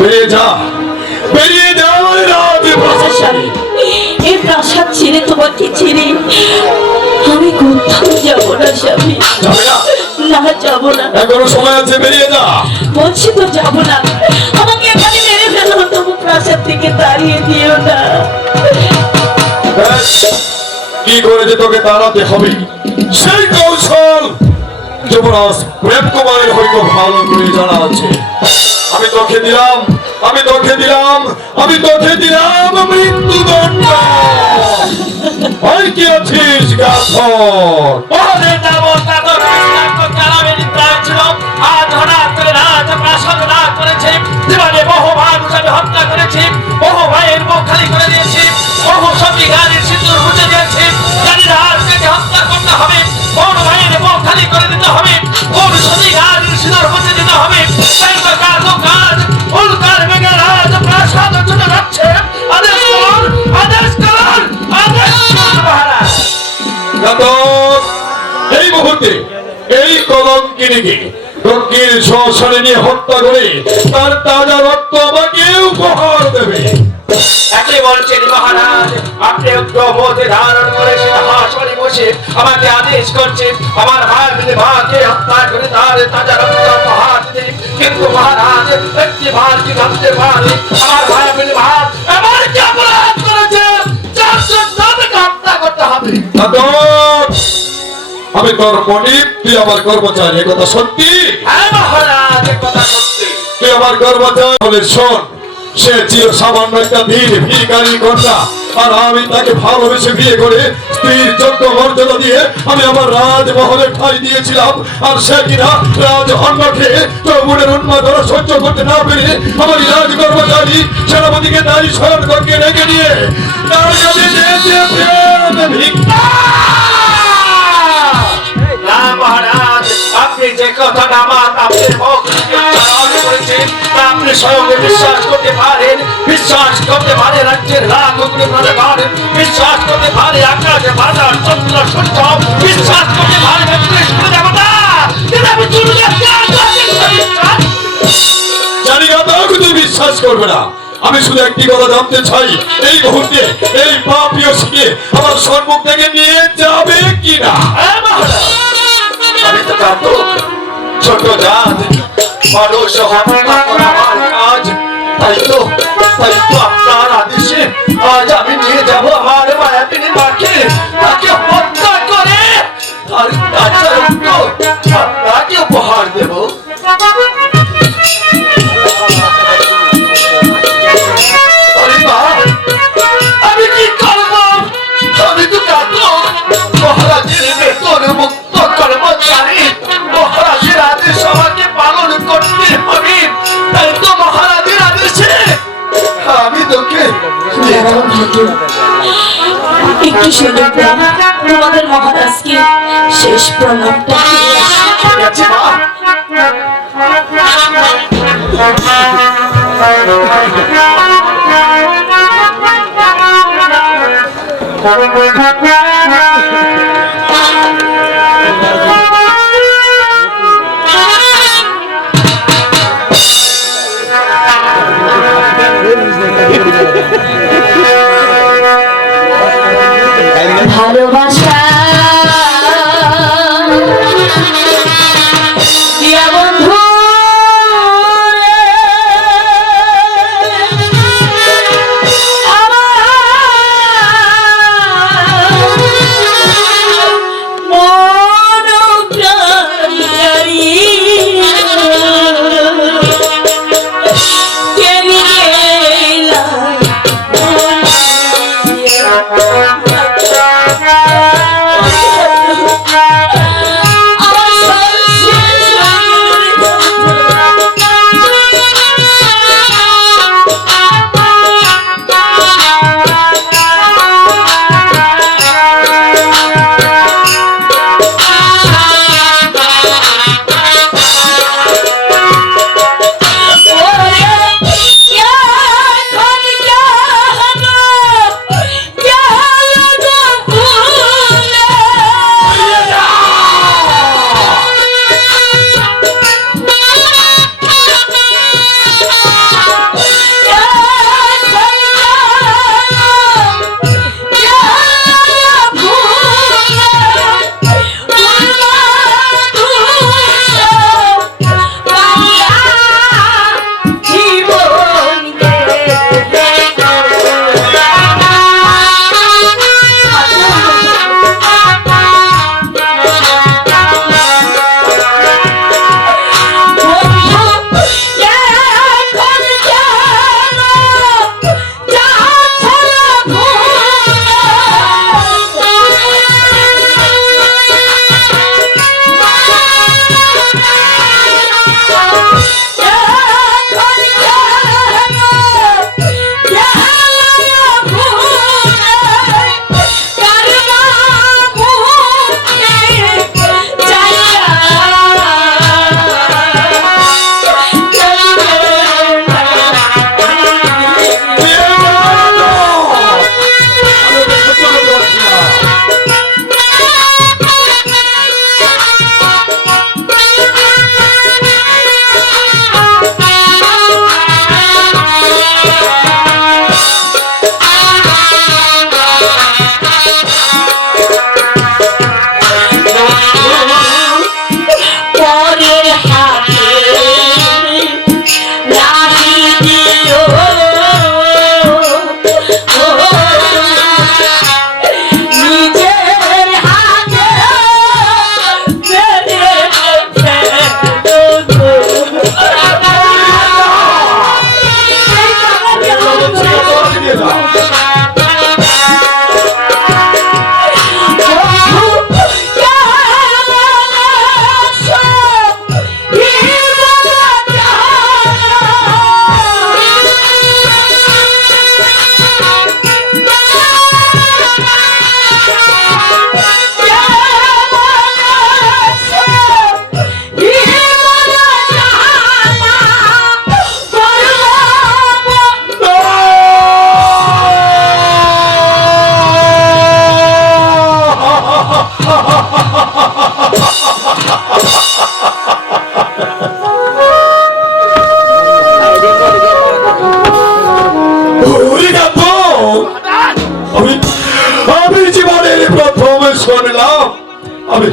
বেরিয়ে যা, বেরিয়ে যা রাজপ্রাসাদ। এই প্রাসাদ ছেড়ে তোমাকে ছেড়ে আমি কোথাও যাব না স্বামী। যাবে না? না যাব না। এখনো সময় আছে, বেরিয়ে যা। বলছি তো যাব না, আমাকে এখানে মেরে ফেলো, তবু প্রাসাদ থেকে তাড়িয়ে দিও না। কি করে যে তোকে তাড়াতে হবে সেই কৌশল যুবরাজ প্রেম কুমারের হয়তো ভালো করে জানা আছে। আমি তোকে দিলাম, আমি তোকে দিলাম, আমি তোকে দিলাম মৃত্যুদণ্ড। আর কি আছিস গাথর? হত্যা করেছি, বহু ভাইয়ের মুখ খালি করে দিয়েছি, বহু সবজি গাড়ির সিঁদুর মুছে দিয়েছি। জানি না আজকে হত্যা করতে হবে, কোন ভাইয়ের মুখ খালি করে দিতে হবে, কোন সবজি গাড়ির সিঁদুর মুছে দিতে হবে। কাজ ও কাজ উল্কার বেগে রাজ প্রাসাদ চলে যাচ্ছে। আদেশ করুন, আদেশ করুন, আদেশ করুন মহারাজ। গাথর, এই মুহূর্তে এই কলঙ্কিনীকে দক্ষিণ শ্মশানে নিয়ে হত্যা করে তার তাজা রক্ত আমাকে উপহার দেবে। একে বলছেন মহারাজ, আপনি উগ্রমতি ধারণ করে সিংহাসনে বসে আমাকে আদেশ করছেন আমার ভাই ভাইকে হত্যা করে তার তাজা রক্ত উপহার দিতে। কিন্তু মহারাজ, একটি ভাই কি জানতে পারে আমার ভাই ভাই এমন কি অপরাধ করেছে যার জন্য আমাকে হত্যা করতে হবে? আমি তোর পণ্ডিত, তুই আমার কর্মচারী, এ কথা সত্যি? হ্যাঁ মহারাজ, এ কথা সত্যি। তুই আমার কর্মচারী বলে শোন, সে ছিল সামান্য একটা ভিখারি কন্যা, আর আমি তাকে ভালোবেসে বিয়ে করে স্ত্রীর যোগ্য মর্যাদা দিয়ে আমি আমার রাজমহলে ঠাঁই দিয়েছিলাম। আর সে কিনা রাজ অন্ন খেয়ে চৌগুনের উন্মাদনা সহ্য করতে না পেরে আমার রাজ কর্মচারী সেনাপতিকে নারী স্মরণ করকে রেখে নিয়ে তার কাছে দিয়েছে প্রেম ভিক্ষা। না মহারাজ, আপনি যে কথাটা আমার আপনার মুখ থেকে উচ্চারণ করেছেন তা আপনি সঙ্গে বিশ্বাস করতে পারেন, বিশ্বাস করতে পারে রাজ্যের লাখ কোটি প্রজাগণ, বিশ্বাস করতে পারে আকাশে বাজার চন্দ্র সূর্য, বিশ্বাস করতে পারে বেত্রেশ্বর দেবতা। কিন্তু আমি জানি না তাকে তুই বিশ্বাস করবে না। আমি শুধু একটি কথা জানতে চাই, এই মুহূর্তে এই পাপীয় শিখে আমার সম্মুখ থেকে নিয়ে যাবে কিনা? আমি তো জানতো ছোট জাত মানুষ হত্যা করা আমার কাজ, তাই তো আপনার আদেশে আজ আমি নিয়ে যাব আমার মায়াবিনী মাকে, তাকে হত্যা করে তার তাজা রক্ত আপনাকে উপহার দেব। আমি কি করব? আমি তো কাঁদো মহারাজের বেতন মুক্ত কর্মচারী, মহারাজের আদেশ আমাকে পালন করতে হবে। তাই তো মহারাজের আদেশে আমি তোকে একটু শুনে তোমাদের মহারাজকে শেষ প্রণামটা ঠিক আছে মা। ভালোবাসা বন্ধু আমার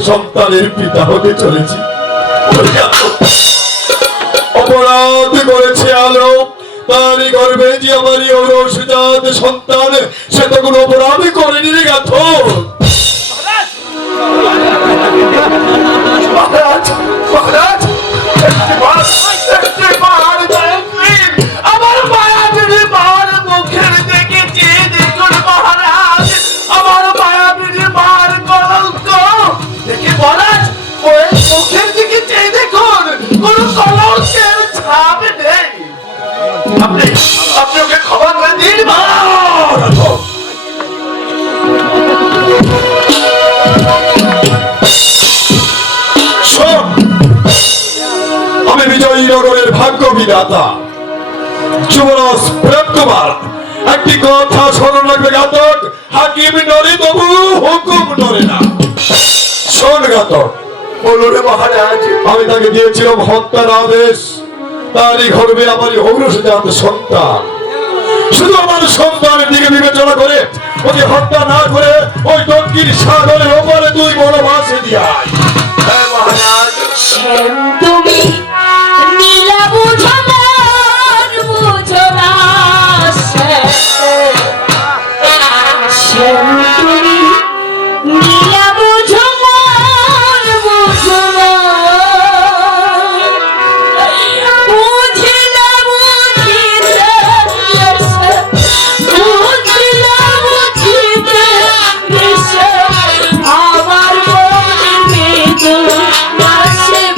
সন্তানের পিতা হতে চলেছি। অপরাধ করেছে আলো, তারই গর্ভে যে আমারই ঔরসজাত সন্তান, সে তো কোনো অপরাধ করেনি রে গাথর। মহারাজ, মহারাজ, একটিবার দয়াকৃত আমার মায়াবিনী মার মুখের দিকে চেয়ে দেখুন মহারাজ, আমার মায়াবিনী মার কলঙ্ক দেখে মহারাজ ওই মুখের দিকে চেয়ে দেখুন, কোনো কলঙ্কের ছাপ নেই। আপনি আপনি ওকে ক্ষমা করে দিন মহারাজ। শোন, আমি বিজয়নগরের ভাগ্য বিধাতা যুবরাজ প্রেম কুমার। একটি কথা স্মরণ রাখবে ঘাতক, হাকিম নরে তবু হুকুম নরে না। শোন ঘাতক, বলুন মহারাজ। আমি তাকে দিয়েছিলাম হত্যার আদেশ, তারই গর্ভে আমারই ঔরসজাত সন্তান। শুধু আমার সন্তানের দিকে বিবেচনা করে ওকে হত্যা না করে ওই দক্ষিণ সাগরের ওপরে তুই বড় মাছে দিয়ায়। হ্যাঁ মহারাজ। শ্যাম তুমি নীলা বুঝো না, বুঝো না শ্যাম। শ্যাম তুমি নীলা বুঝো না, বুঝো না। বুঝিলে বুঝিতে শ্যাম, বুঝিলে বুঝিতে শ্যাম। আমার মনের বেদনা শ্যাম,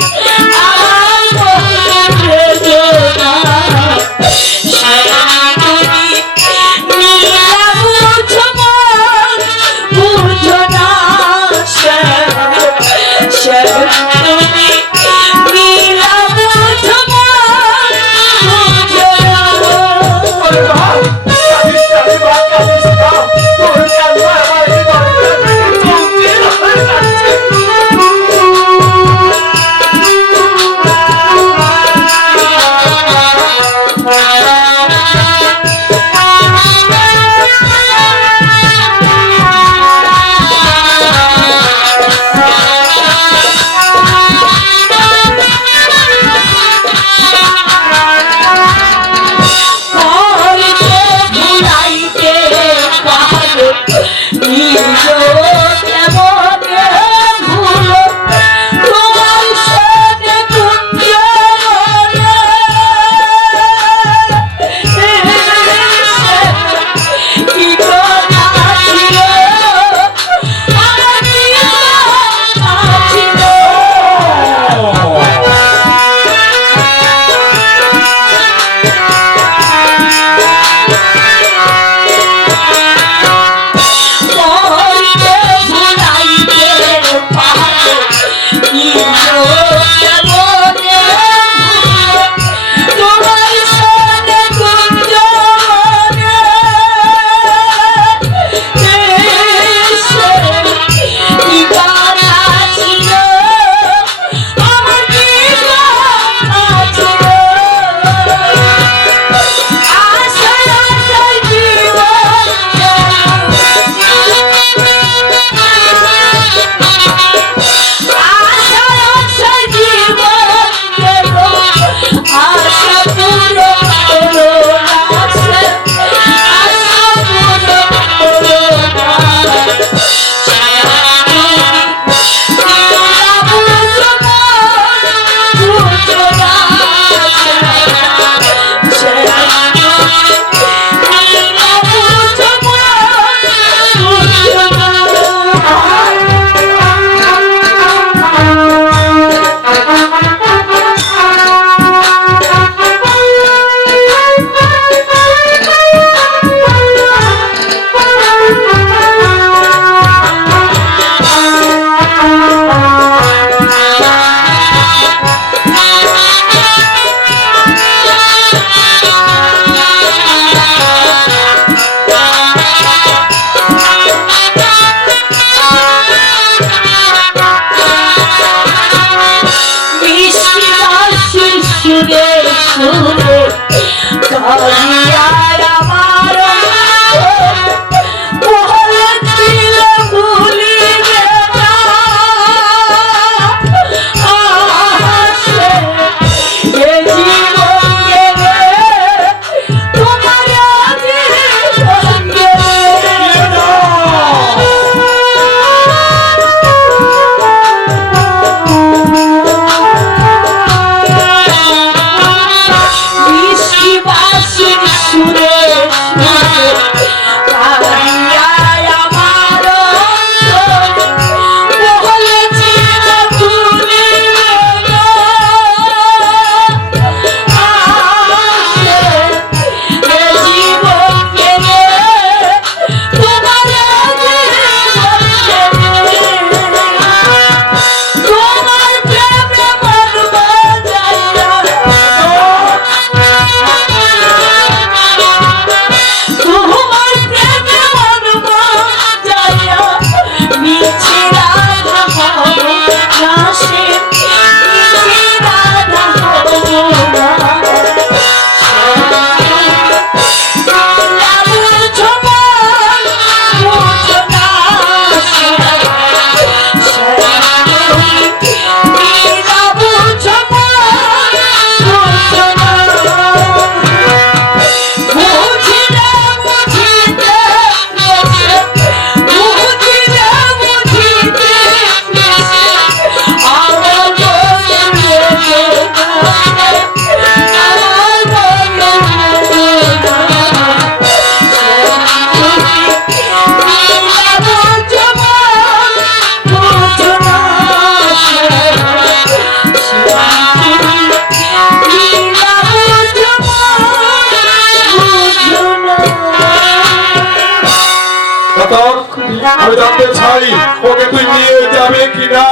জানতে চাই ওকে তুই নিয়ে যাবে কিনা,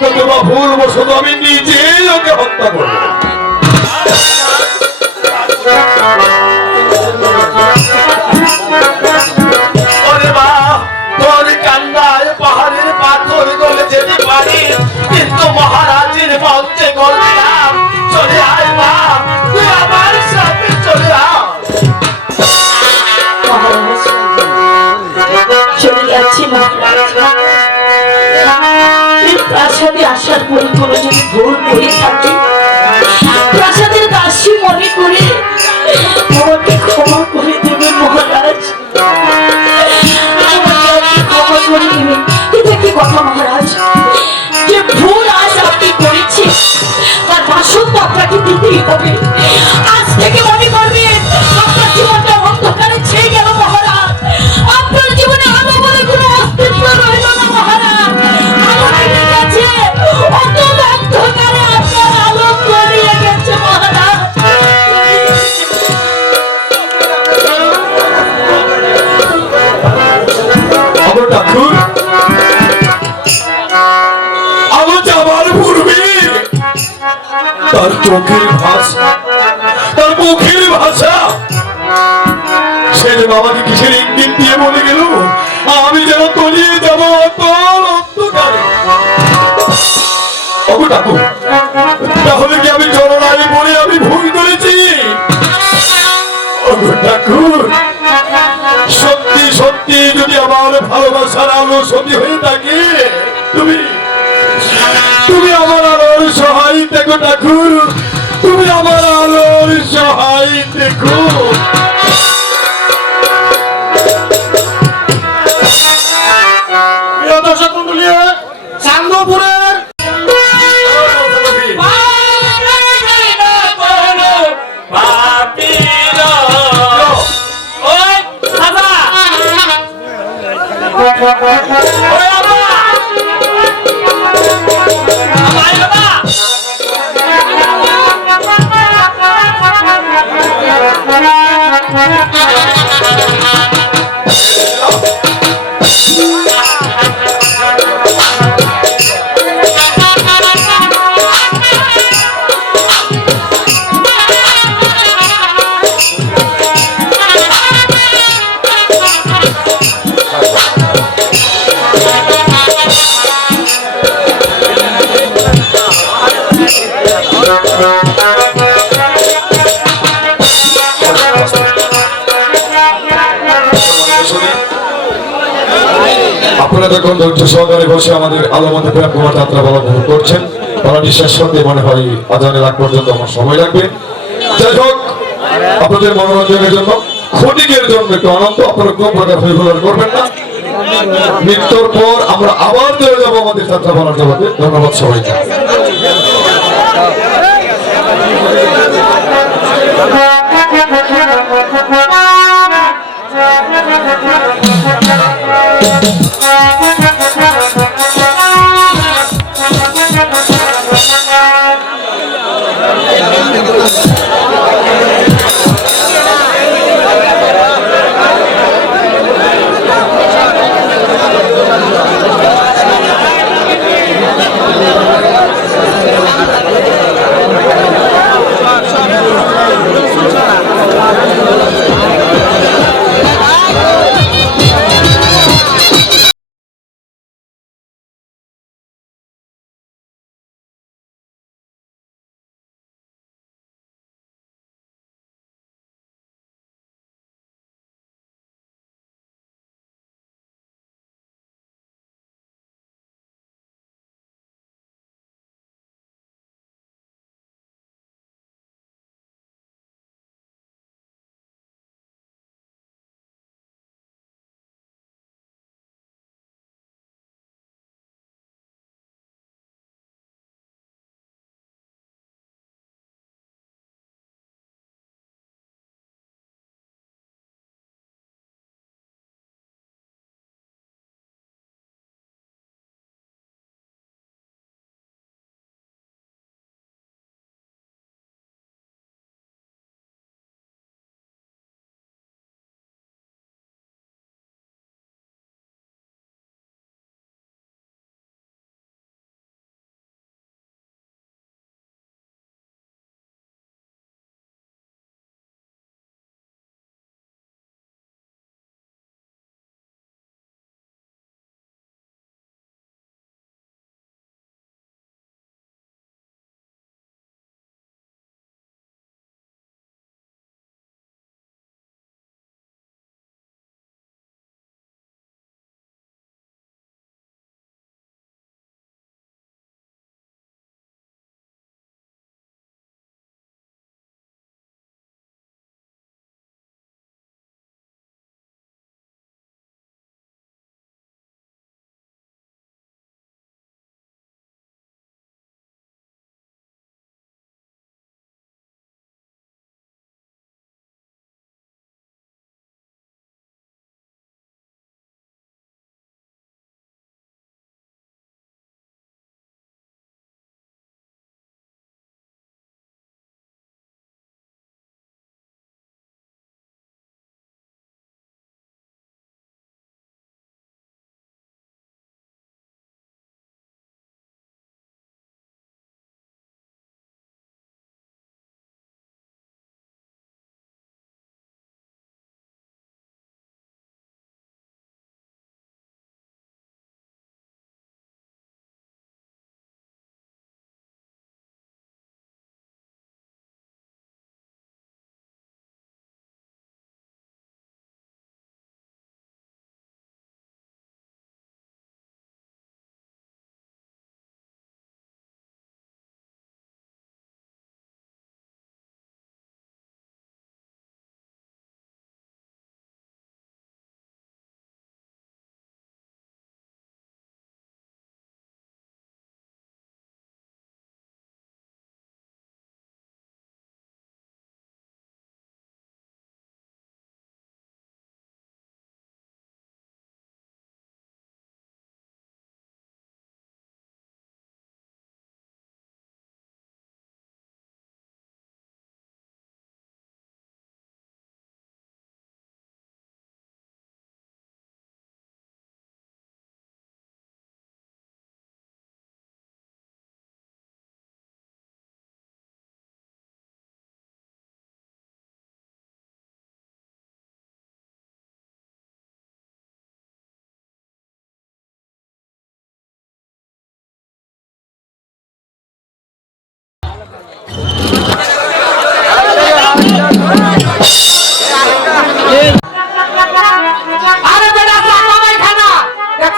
নতুবা ভুলবশত আমি নিজেই ওকে হত্যা করবো। ওরে মা, তোর কান্নায় পাহাড়ের পাথর গলে যেতে পারি, কিন্তু মহারাজের মঞ্চে গলবে না। চলে আয় মা, তুই আমার সাথে চলে আয়। মহারাজ, চলে যাচ্ছি মহারাজ। এই প্রাসাদে আসার পরে কোনো যদি ভুল করে থাকি, প্রাসাদের দাসী মনে করে আমাকে ক্ষমা করে দেবেন মহারাজ, আমাকে আপনি ক্ষমা করে দেবেন। এটা কি কথা মহারাজ, যে ভুল আজ আপনি করেছেন তার বাসন তো আপনাকে দিতেই হবে। আজ থেকে মনে করবেন আপনার জীবনটা অন্ধকারে ছেয়ে গেল মহারাজ, আপনার জীবনে আলো বলে কোনো অস্তিত্ব রইল না মহারাজ। আমাদের কাছে অত অন্ধকারে আপনার আলো করিয়ে গেছে মহারাজ। আমার ঠাকুর আলো যাবার পূর্বে তার চোখের ভাষা, তার মুখের ভাষা, সে যে বাবাকে কিসের ইঙ্গিত দিয়ে বলে গেল আমি যেন তলিয়ে যাবো অতল অন্ধকারে। ওগো ঠাকুর, তাহলে কি আমি জলনায় বলে আমি ভুল করেছি? ওগো ঠাকুর, সত্যি সত্যি যদি আমার ভালোবাসার আলো সত্যি হয়ে থাকে, তুমি তুমি আমার আলোর সহায় দেখো ঠাকুর, তুমি আমার আলোর সহায় দেখো। প্রিয় দর্শক মন্ডলী, চান্দপুরের আপনারা যখন ধৈর্য সহকারে বসে আমাদের আলোমতে প্রেম কুমার যাত্রা বলা উপভোগ করছেন, বলাটি শেষ করতে মনে হয় আজানের আগ পর্যন্ত আমার সময় লাগবে। যাই হোক, আপনাদের মনোরঞ্জনের জন্য ক্ষতিকের জন্য একটু আনন্দ, আপনারা কোন প্রকার হইহুল্লোড় করবেন না। মৃত্যুর পর আমরা আবার চলে যাবো আমাদের যাত্রা বলার জগতে। ধন্যবাদ সবাইকে।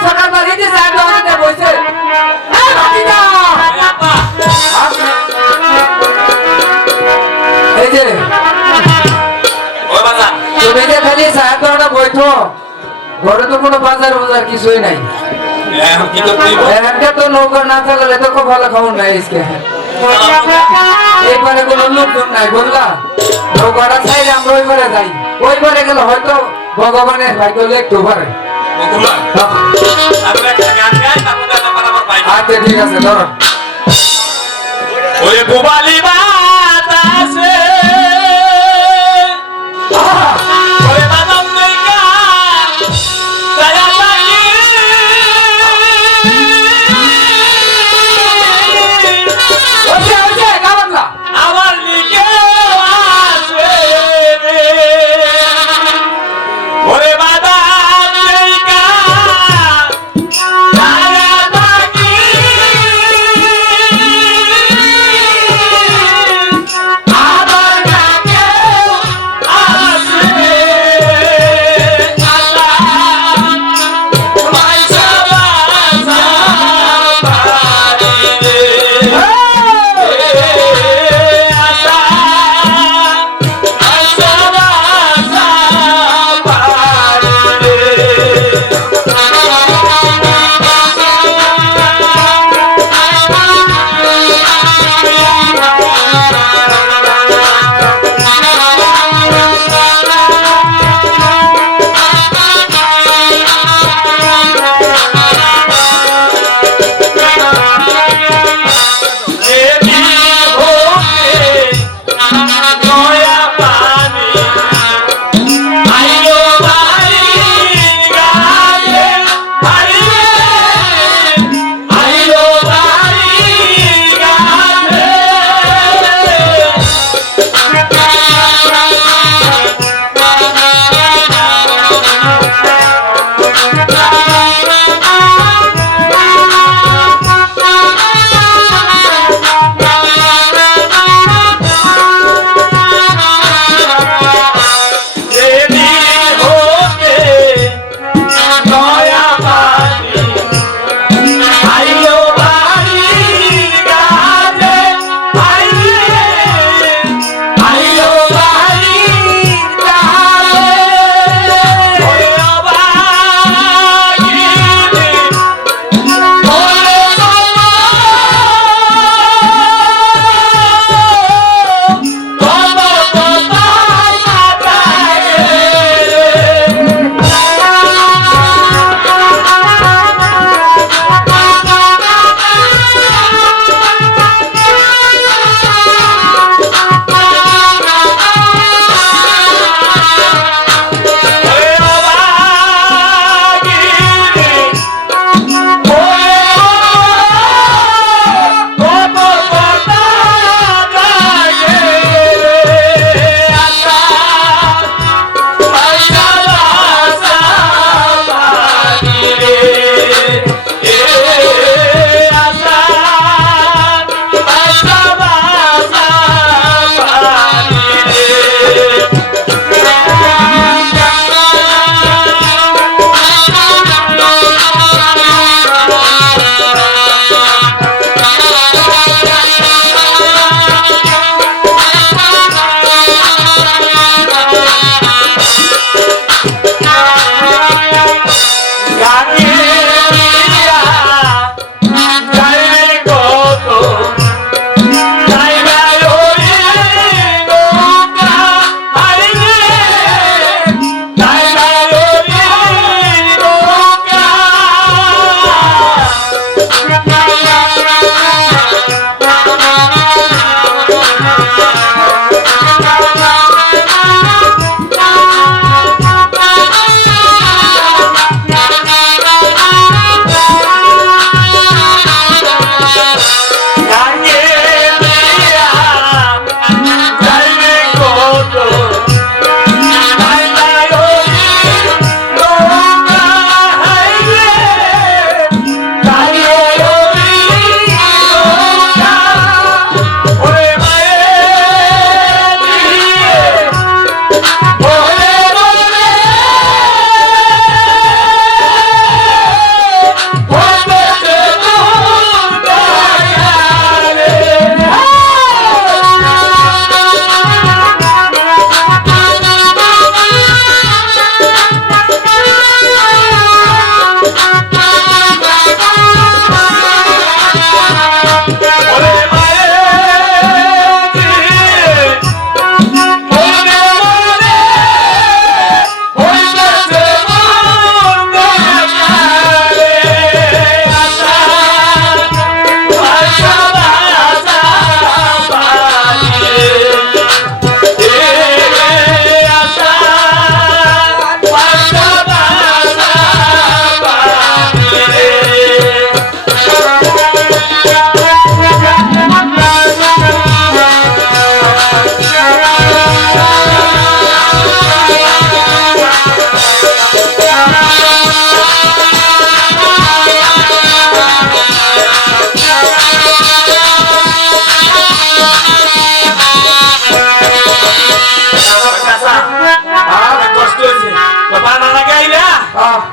সকাল বাড়িতে চার দোকানে বসে এই ভাতিজা এই যে ওই বাজার তুমি যে খালি চার দোকানে বইতো ঘরে তো কোনো বাজার বাজার কিছুই নাই এখন কি করতে হইব একটা তো নৌকা না থাকলে তো খুব ভালো খাবার নাই আজকে এবারে কোনো লোকজন নাই বললা নৌকাটা চাইলে আমরা ওইবারে যাই ওইবারে গেলে হয়তো ভগবানের ভাগ্য একটু পারে বকুলা তারপরে একটা গান গাই তারপরে ব্যাপার আমার পাই আচ্ছা ঠিক আছে ধরো ওরে গোবালি বাতাসে ওরে বাদাম মেকা দয়া লাগি ওইছে ওইছে গাবাতলা আমার লিকে আসে রে ওরে বাদাম মেকা দয়া লাগি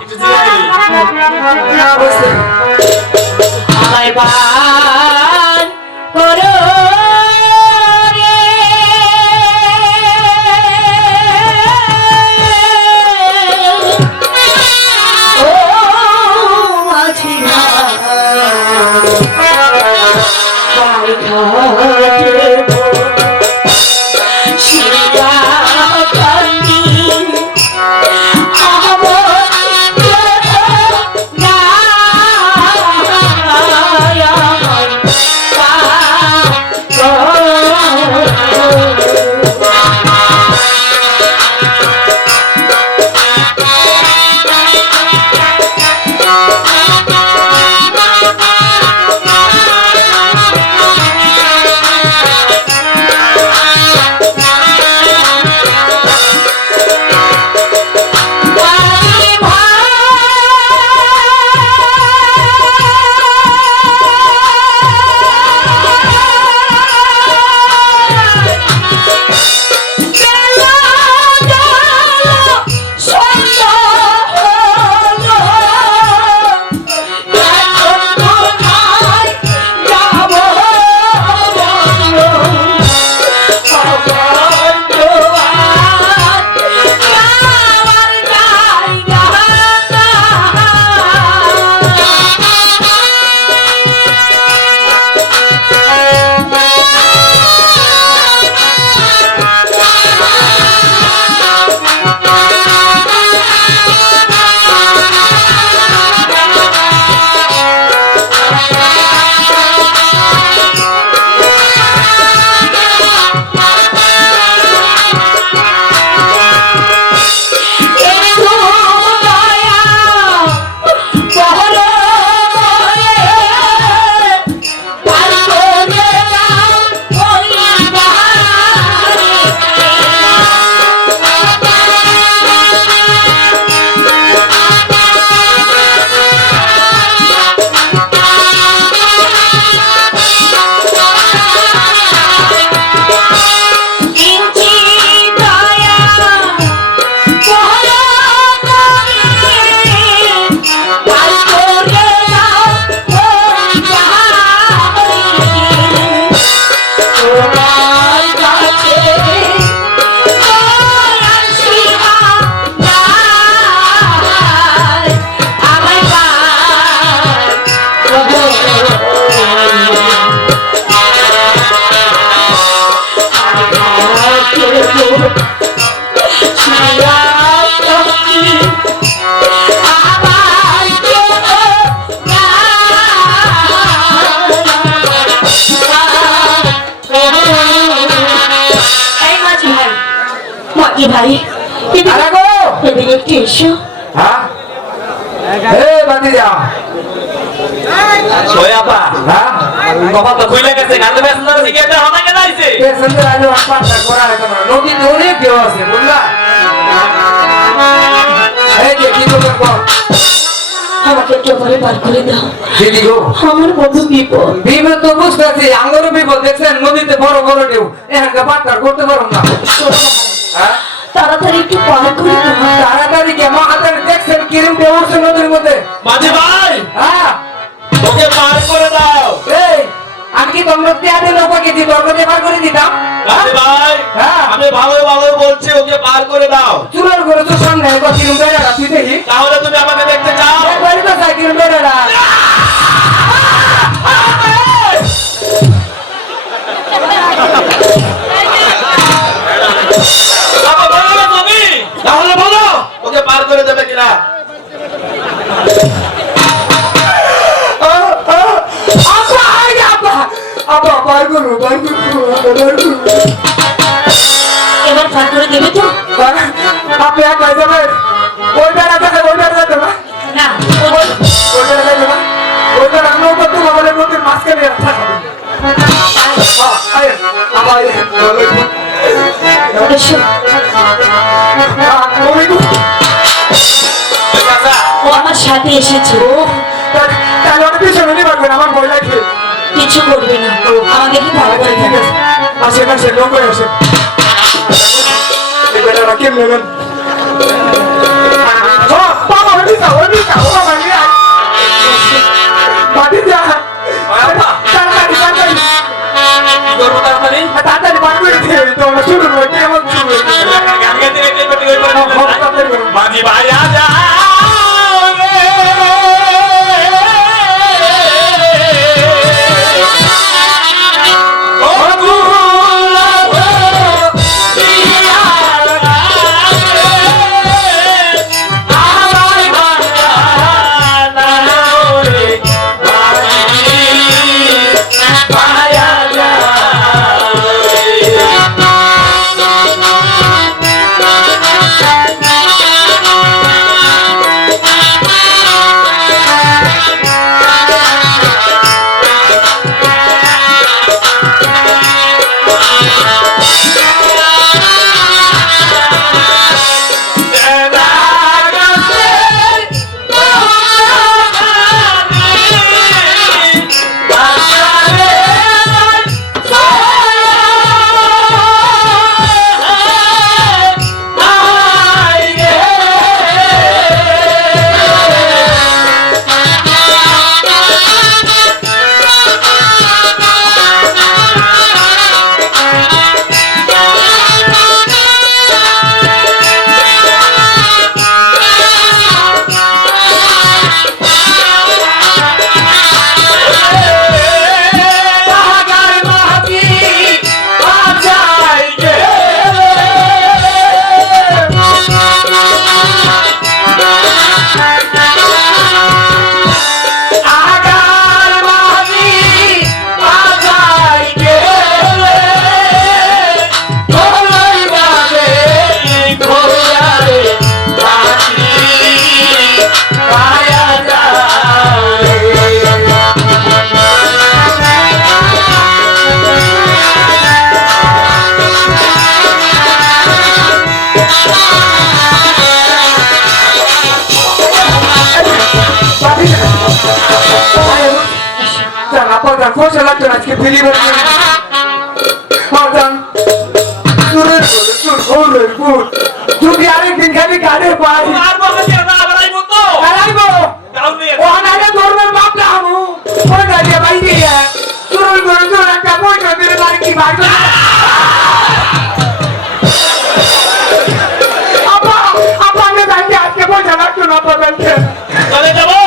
একটু জিজ্ঞেস করি। বুঝছি। আমায় বার করো রে। ও মাঝি ভাই আরে গো এদিকে একটু এসো। হ্যাঁ এ বাতিজা ওই আপা হ্যাঁ কপাল তো খুইলা গেছে গান বেসনার সিগারেট আমাকে দাইছে পেছনে আলো পাঁচটা করা হতো না নদীতে অনেক কেউ আছে বুঝলা এই যে কি করবে বল আমাকে একটু ঘরে বার করে দাও, দিদি গো আমার বড় বিপদ। বিপদ তো বুঝতেছি আঙ্গরও বিপদ দেখছেন নদীতে বড় বড় ঢেউ এখানকে পাট্টার করতে পারো না হ্যাঁ তাড়াতাড়ি একটু পার করে দাও। তাড়াতাড়ি কে মহাতারি দেখছেন কিরম ঢেউ উঠছে নদীর মধ্যে মাঝি ভাই হ্যাঁ ওকে পার করে দাও। এই আমি কি তোমরা পেয়াদে নৌকাকে দিয়ে দরকারে পার করে দিতাম মাঝি ভাই হ্যাঁ। আমি ভালো ভালো বলছি ওকে পার করে দাও। চুলার করে তো সামনে একবার কিরম বেড়ারা তুই দেখি তাহলে তুমি আমাকে দেখতে চাও? একবারই তো চাই কিরম বেড়ারা আপা বলো না তুমি, তাহলে বলো ওকে পার করে দেবে কিনা। আব্বা পার করবো পার করবো এবার পার করে দেবে তো? আপনি এক ভাই যাবেন ওই বেড়া যাবে ওই বেড়া যাবে না না, ওই বেড়া যাবে না ওই বেড়া নৌকা তো বলে নদীর মাঝখানে থাকবে এসো। ওই চাচা, ও আমার সাথে এসেছে, তাহলে ওটা পিছনে নিয়ে পারবেন আমার ভয় লাগে কিছু করবে না, আমাকে কি ভালো করে ঠিক দেবে। আছে আসেন আসেন নৌকায় আসেন এই বেড়ারা কেমন নেবেন বাবা বেটি যাও মাঝি ভাইয়া যাও রে ও গুলাব দিয়া আমার বাগান রে মাঝি ভাইয়া যাও পয়সা লাগতো না আজকে ফিরি বলছি যদি আরেকদিন খাবি গাড়ি পাই আর বলতে না আড়াইবো তো আড়াইবো যাও নিয়ে ও নালে ধরবে বাপটা আমু ওই গাড়ি ভাই দিয়ে চুরুল করে চুর একটা পয়সা দিলে বাড়ি কি ভাই আপা আপা আমি গাড়ি আজকে পয়সা লাগতো না বলতে চলে যাবো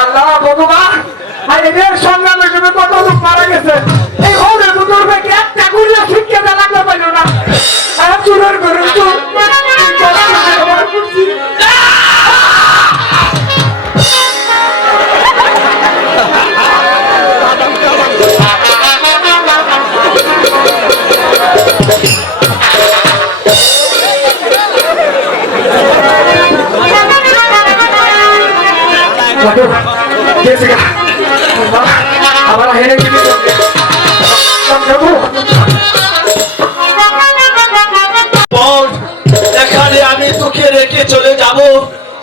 আল্লাহ ভগবান আরে এর সংগ্রামের সময় কত লোক মারা গেছে এই হলে বুঝুর ভাইকে একটা গুলিয়া শিখতে লাগতে পারলো না আর চুরের করে আবার হেরে গেলে এখানে আমি তোকে রেখে চলে যাব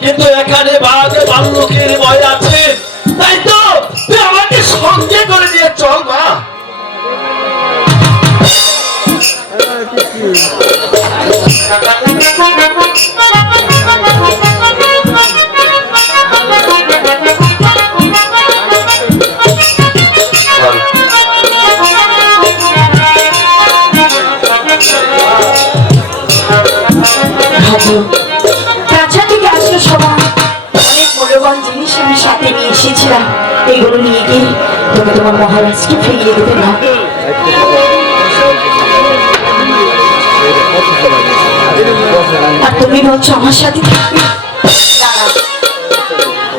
কিন্তু এখানে বাঘে ভাল্লুকের ভয় আছে তাই তো তুই আমাকে সঙ্গে করে নিয়ে চল মা কাছা থেকে আসার সময় অনেক মূল্যবান জিনিস আমি সাথে নিয়ে এসেছিলাম এগুলো নিয়ে গিয়ে তুমি তোমার মহারাজকে ফিরিয়ে দেবে না আর তুমি বলছো আমার সাথে থাকবে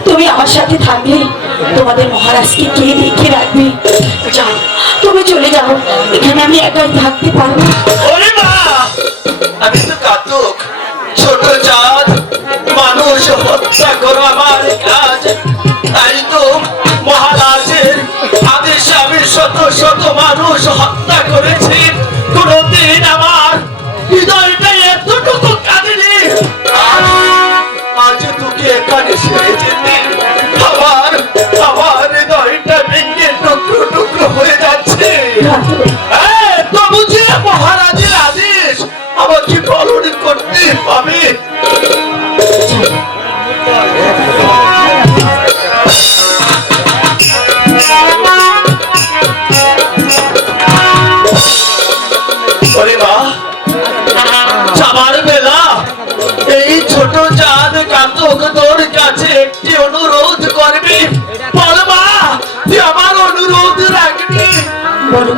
তুমি আমার সাথে থাকলে তোমাদের মহারাজকে কে দেখে রাখবে যাও তুমি চলে যাও এখানে আমি একাই থাকতে পারবো ওরে মা আমি তো কাতুক ছোট চাঁদ মানুষ হত্যা করো আমার কাজ তাই তো মহারাজের আদেশে আমি শত শত মানুষ হত্যা করেছি কোনদিন আমার হৃদয়টা এতটুকু কাঁদেনি আজ তোকে এখানে ছেড়ে যেতে আমার আমার হৃদয়টা ভেঙে টুকরো টুকরো হয়ে যাচ্ছে তবু যে মহারাজের আদেশ আমাকে পালন করতে হবে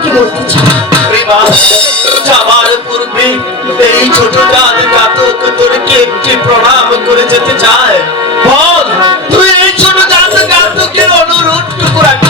কি বলতে চাও? যাবার পূর্বে এই ছোট জাত জাতক তোরকে একটি প্রণাম করে যেতে চায়। বল তুই এই ছোট জাত জাতকের অনুরোধটুকু রাখবি।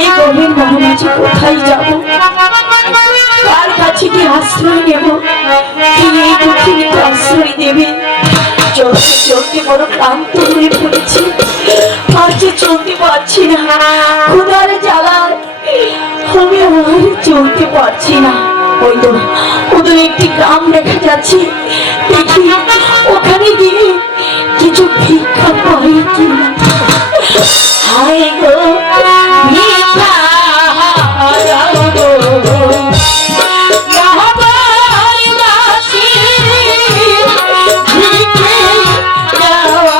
এই গভীর মহামাঝে কোথায় যাব, কার কাছে কি আশ্রয় নেব? কি এই পৃথিবীতে আশ্রয় দেবে? চলতে চলতে বড় ক্লান্ত হয়ে পড়েছি, আর যে চলতে পারছি না। ক্ষুধার জ্বালায় আমি আর চলতে পারছি না। ওই তো ওদের একটি গ্রাম দেখা যাচ্ছে, দেখি ওখানে গিয়ে কিছু ভিক্ষা পাই কিনা। হায় গো ভিক্ষা দাও গো, রাহবারবাসী ভিক্ষে দেওয়া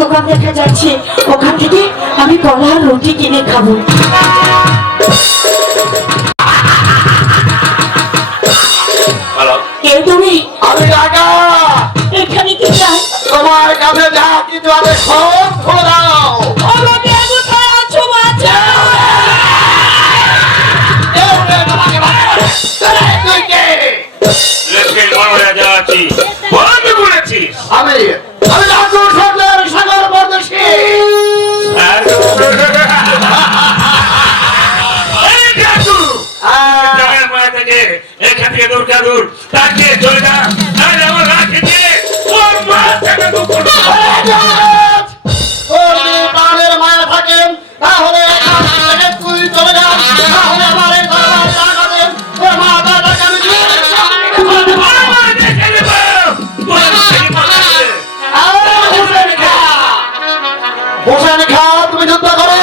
দোকান দেখা যাচ্ছে, ওখান থেকে আমি কলা আর রুটি কিনে খাবো। হ্যালো, কে তুমি? আমি রাজা। এখানে কি চাই? তোমার কাছে যা কিছু আছে সব খুলে দাও। ও রোটি কোথায় আছো বাচ্চা? তুই কে? লেখের বড় রাজা আছি, বন্ধ করেছিস। আমি রাজু সর্দার সাগর পরদেশী। এই জাদু, জগের মায়া থেকে এখান থেকে দূর কা দূর, তাকে চলে যা, নাহলে আমার রাখে দিয়ে ওর মা থেকে দূর করবো। ওর যদি প্রাণের মায়া থাকেন তাহলে এখান থেকে তুই চলে যা, তাহলে আমার এই দরবার টাকা দেন, ওর মা টাকা আমি দিয়ে আমার দেখে নেব, তোর সেই মাথায়। হোসেন খা, তুমি যুদ্ধ করো।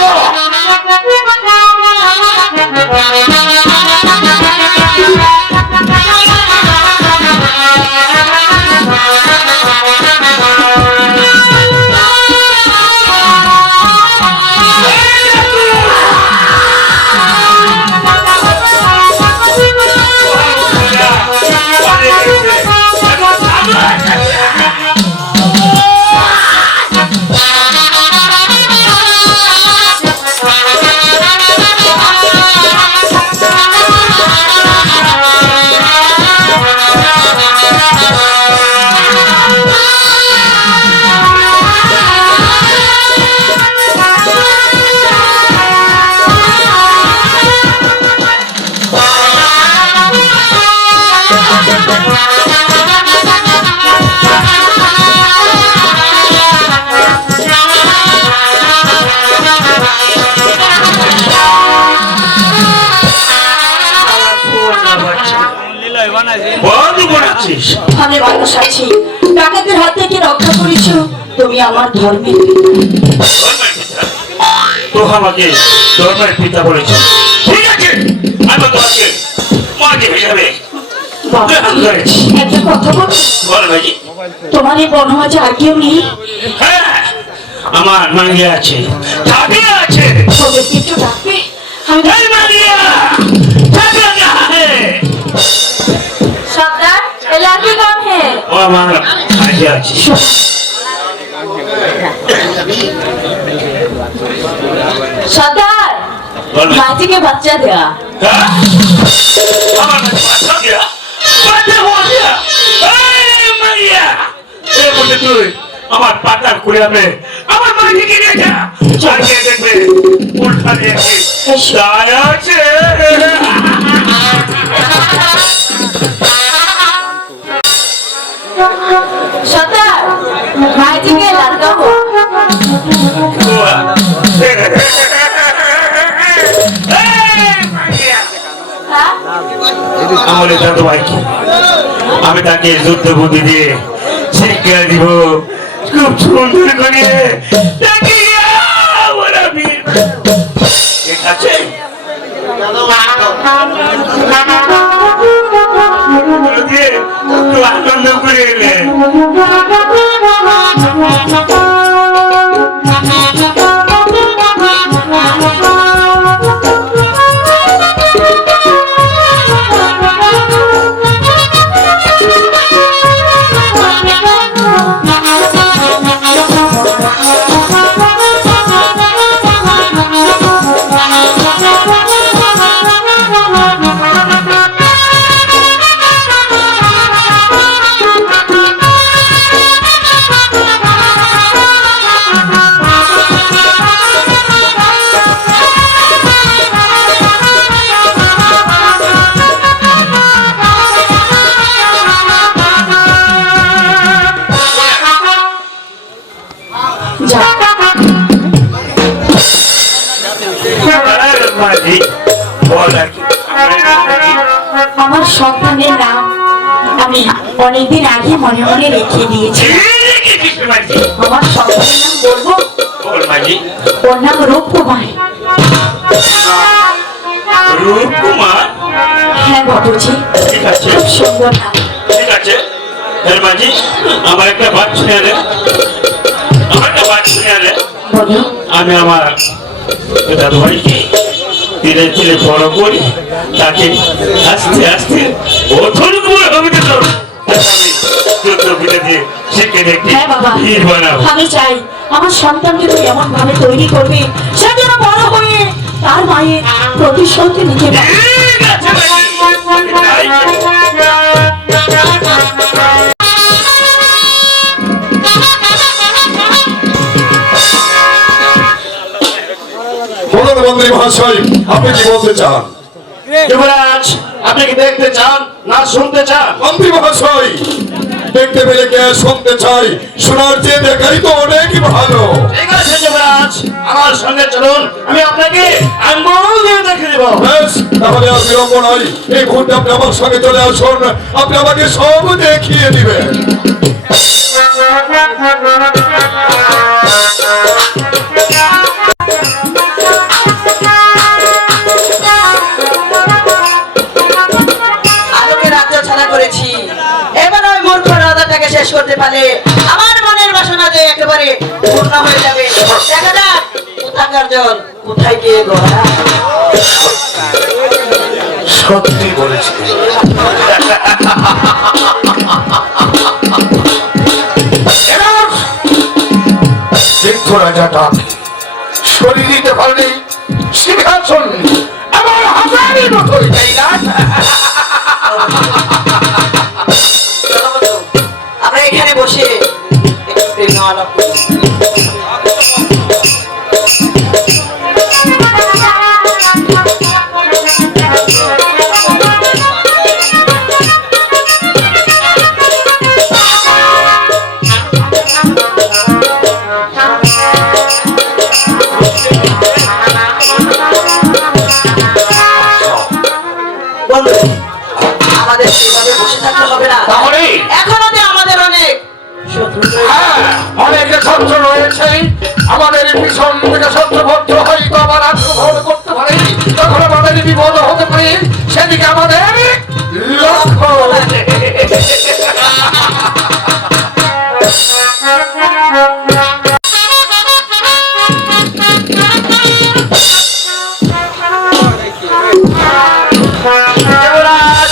বন্ধ করেছিস। আমি মানুষ আছি, ডাকাতের হাত থেকে রক্ষা করেছ তুমি আমার ধর্মের তো আমাকে ধর্মের পিতা বলেছে, ঠিক আছে আমি তোমাকে মাঝে হিসাবে একটা কথা বল। বল ভাইজি। তোমার এই বনমাঝে আর কেউ নেই? হ্যাঁ, আমার মাঙ্গিয়া আছে, ঠাকুর আছে। ওদের একটু ডাকবে? আমি এই মাঙ্গিয়া, ঠাকুর আছে। সর্দার এ লাঠি কौन है? ও আমার মাঙ্গিয়া আছে। সর্দার বল ভাই। মাঝিকে বাচ্চা দেয়া। হ্যাঁ? আমার বাচ্চা গিয়া, বাচ্চা হওয়া গিয়া। এই মাঙ্গিয়া, এই বলতে তুই আমার পাতার করে আপনি আমার মাঝিকে নিয়ে যা, চালিয়ে দেখবে উল্টা দিয়েছি তাই আছে। সর্দার মাঝিকে লড়কা হো। হ্যাঁ? আমাদের দাদু ভাইকে আমি তাকে যুদ্ধ বুদ্ধি দিয়ে শিক্ষা দিব, খুব সুন্দর করে তাকে আমরা ঠিক আছে। দিয়ে একটু আনন্দ করে এলেন। আমার সন্তানের নাম আমি অনেকদিন আগে মনে মনে রেখে দিয়েছি। আমার সন্তানের নাম বলবো? ওর নাম রূপকুমার। রূপকুমার? হ্যাঁ বাবুজি, ঠিক আছে, খুব সুন্দর নাম। ঠিক আছে। মাঝি আমার একটা বাচ্চা আমার একটা বাচ্চা বলো আমি আমার দাদু ভাইকে ধীরে ধীরে বড় করি, তাকে আস্তে আস্তে ওঠন করে হবে তো যুদ্ধ পিঠে দিয়ে শিখে দেখি হ্যাঁ বাবা, বীর বানাবো। আমি চাই আমার সন্তানকে তুমি এমন ভাবে তৈরি করবে সে যেন বড় হয়ে তার মায়ের প্রতিশোধ নিতে পারে। ঠিক আছে নাকি? বলুন মন্ত্রী মহাশয়, আপনি কি বলতে চান? যুবরাজ, আপনি কি দেখতে চান না শুনতে চান? মন্ত্রী মহাশয়, দেখতে পেলে কে শুনতে চাই, শোনার চেয়ে দেখাই তো অনেকই ভালো। ঠিক আছে যুবরাজ, আমার সঙ্গে চলুন, আমি আপনাকে আঙ্গুল দিয়ে দেখে দেব। বেশ, তাহলে আর বিলম্ব নয়, এই মুহূর্তে আপনি আমার সঙ্গে চলে আসুন, আপনি আমাকে সব দেখিয়ে দিবেন। আলোকে রাজ্য ছাড়া করেছি, এবার ওই মূর্খ রাজাটাকে শেষ করতে পারলে আমার মনের বাসনা যে একেবারে পূর্ণ হয়ে যাবে। দেখা যাক কোথাকার জল কোথায় গিয়ে গড়া। সত্যি বলেছি। সিংহ রাজাটা সরিয়ে দিতে পারলে সিংহাসন আমার হাজারের মতোই, তাই না? চলো বন্ধু, আমরা এখানে বসে একটু প্রেম আলাপ করি। বন্ধু, আমাদের সেভাবে বসে থাকতে হবে না। তাহলে এখনো যে আমাদের অনেক শত্রু রয়েছে। হ্যাঁ, অনেকে শত্রু রয়েছে, আমাদের ভীষণ থেকে শত্রুবদ্ধ হয়তো আবার আক্রমণ করতে পারে, তখন আমাদের বিপদ হতে পারে, সেদিকে আমাদের লক্ষ্য আছে। যুবরাজ,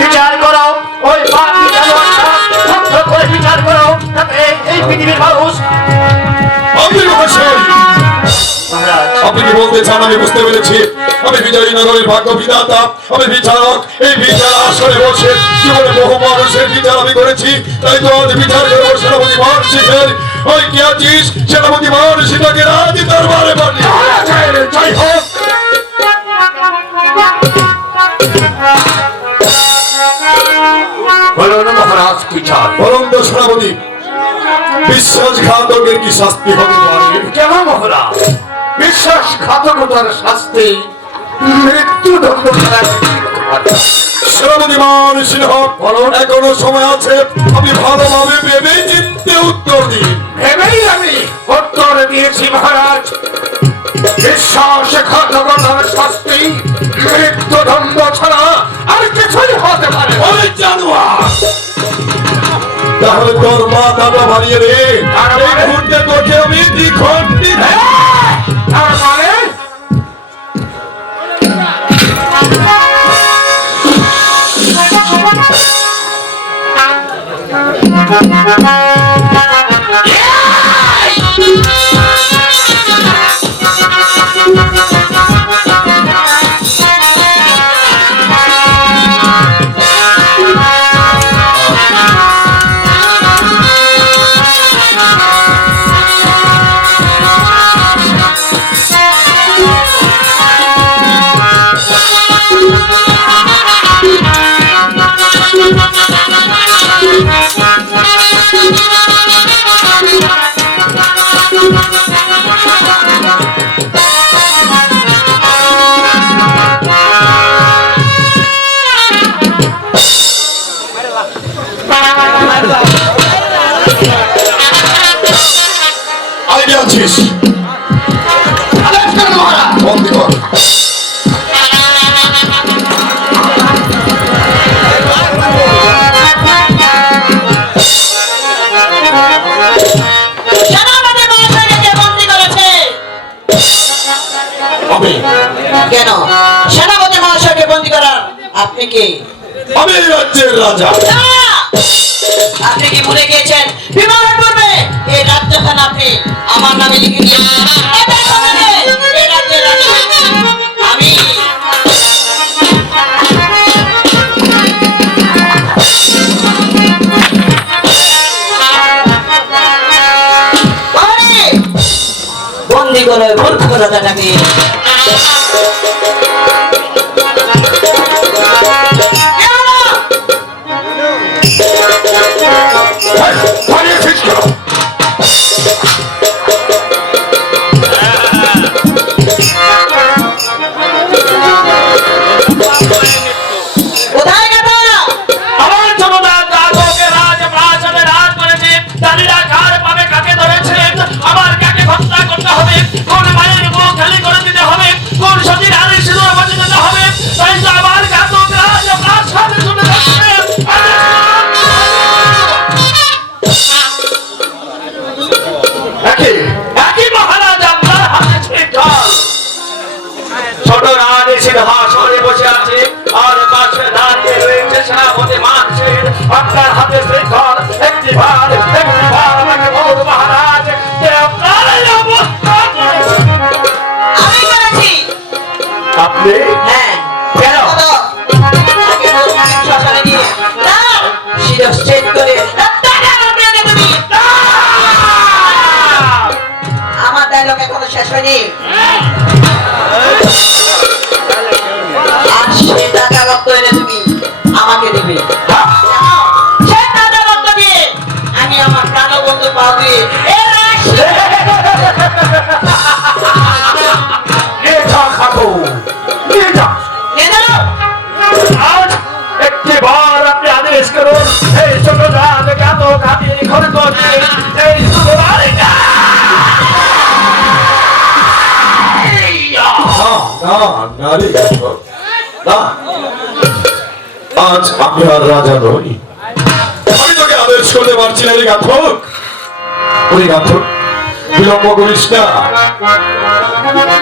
বিচার করো, ওই পাপী জানোয়ারটা ধ্বংস করে বিচার করো, যাতে এই পৃথিবীর মানুষ। মন্ত্রী মহাশয়, মহারাজ, আপনি কি বলতে চান আমি বুঝতে পেরেছি। আমি বিজয়নগরের ভাগ্য বিধাতা, আমি বিচারক। এই বিচার আসরে বসে জীবনে বহু মানুষের বিচার আমি করেছি, তাই তো আজ বিচার করবো সেনাপতি মানসিকের। ওই কি আছিস সেনাপতি মানসিটাকে রাজি দরবারে পাঠিয়ে। মহারাজের জয় হোক। বলুন মহারাজ, কি চান? বরং তো সেনাপতি, বিশ্বাসঘাতকের কি শাস্তি হবে পারে? কেন মহারাজ? বিশ্বাসঘাতকতার শাস্তি মৃত্যুদণ্ড ছাড়া কিছুই হতে পারে না। সেনাপতি মানসিংহ, বলুন এখনো সময় আছে, আপনি ভালোভাবে ভেবে চিনতে উত্তর দিন। ভেবেই আমি উত্তর দিয়েছি মহারাজ। বিশ্বাসঘাতকতার শাস্তি মৃত্যুদণ্ড ছাড়া আর কিছুই হতে পারে না। ওই জানোয়ার, তাহলে তোর মাথাটা বাড়িয়ে রে, তার এই মানে? মুহূর্তে তোকে আমি দ্বিখণ্ডিত। তার মানে আইডিয়া আছিস, বন্দি কর। সেনাপতি মহাশয়কে বন্দী আপনি কে? আমি এই রাজ্যের রাজা। না! আপনি কি ভুলে গিয়েছেন বিবাহের পূর্বে এই রাজ্যখান আপনি আমার নামে লিখে দিয়েছেন? এটার কারণে এই রাজ্যের রাজা হয়েছি আমি। আরে! বন্দি করো মূর্খ রাজাটাকে। পালিয়েছিস কেন? কোথায় গেল? আমার জনতা জাতকে রাজপ্রাসাদে রাজ করেছে, জানিনা কার পাবে কাকে ধরেছে, আবার কাকে হত্যা করতে হবে, কোন মায়ের মুখ খালি করে দিতে হবে, কোন সতী নারীর সিঁদুর বাঁচে দিতে হবে, তাই তো আমার ঘাতক রাজপ্রাসাদে চলে যাচ্ছে। একই মহারাজ আপনার হাতে ছিটকাল। ছোট রানী সিংহাসনে বসে আছে আর পাশে দাঁড়িয়ে রয়েছে সেনাপতি মানসির। আপনার হাতে শৃঙ্খল। একটিবার আমাকে বলুন মহারাজ যে আপনার এই অবস্থা করেছে। আমি করেছি। আপনি হ্যাঁ। কেন? বলো। তাকে বলুন শ্মশানে নিয়ে তার শিরশ্ছেদ করে তাকে আপনি আগে তুমি। আমার ডায়লগ এখনো শেষ হয়নি। আর সে টাকা রক্ত এনে তুমি আমাকে দেবে। সে টাকা রক্ত দিয়ে আমি আমার প্রাণবন্ধু পাবে। নিয়ে যা খাবো, নিয়ে যা। আজ একটিবার আপনি আদেশ করুন এই ছোট রাজ ঘাতক হাতি ঘরে করছে এই ছোট রানীটা। না নারী ঘাতক, না। আজ আমি আর রাজা নই। আমি তোকে আদেশ করতে পারছি না রে ঘাতক। ওই ঘাতক বিলম্ব করিস না।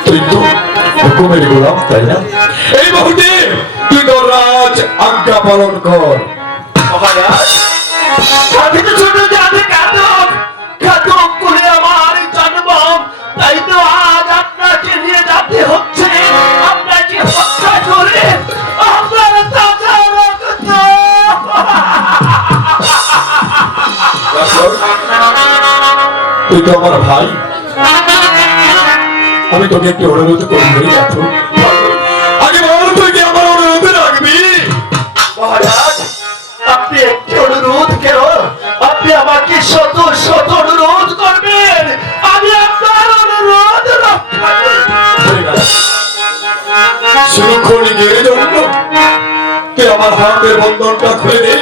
তুই তো হুকুমের গোলাম, তাই না? এই মুহূর্তে তুই তোর রাজ আজ্ঞা পালন কর। মহারাজ, আমি তো ছোট জাতি ঘাতক, ঘাতক করে আমার জন্ম, তাই তো আজ আপনাকে নিয়ে যেতে হচ্ছে। আপনাকে হত্যা করে আপনার তাজা রক্ত। ঘাতক, তুই তো আমার ভাই। আমি তোকে একটু অনুরোধ করি রে ঘাতক। আগে বল, তুই কি আমার অনুরোধ রাখবি? মহারাজ, আপনি একটি অনুরোধ কেন? আপনি আমাকে শত শত অনুরোধ করবেন, আমি আপনার অনুরোধ রক্ষা করব। সুরক্ষণিকের জন্য তুই আমার হাতের বন্ধনটা খুলে দে।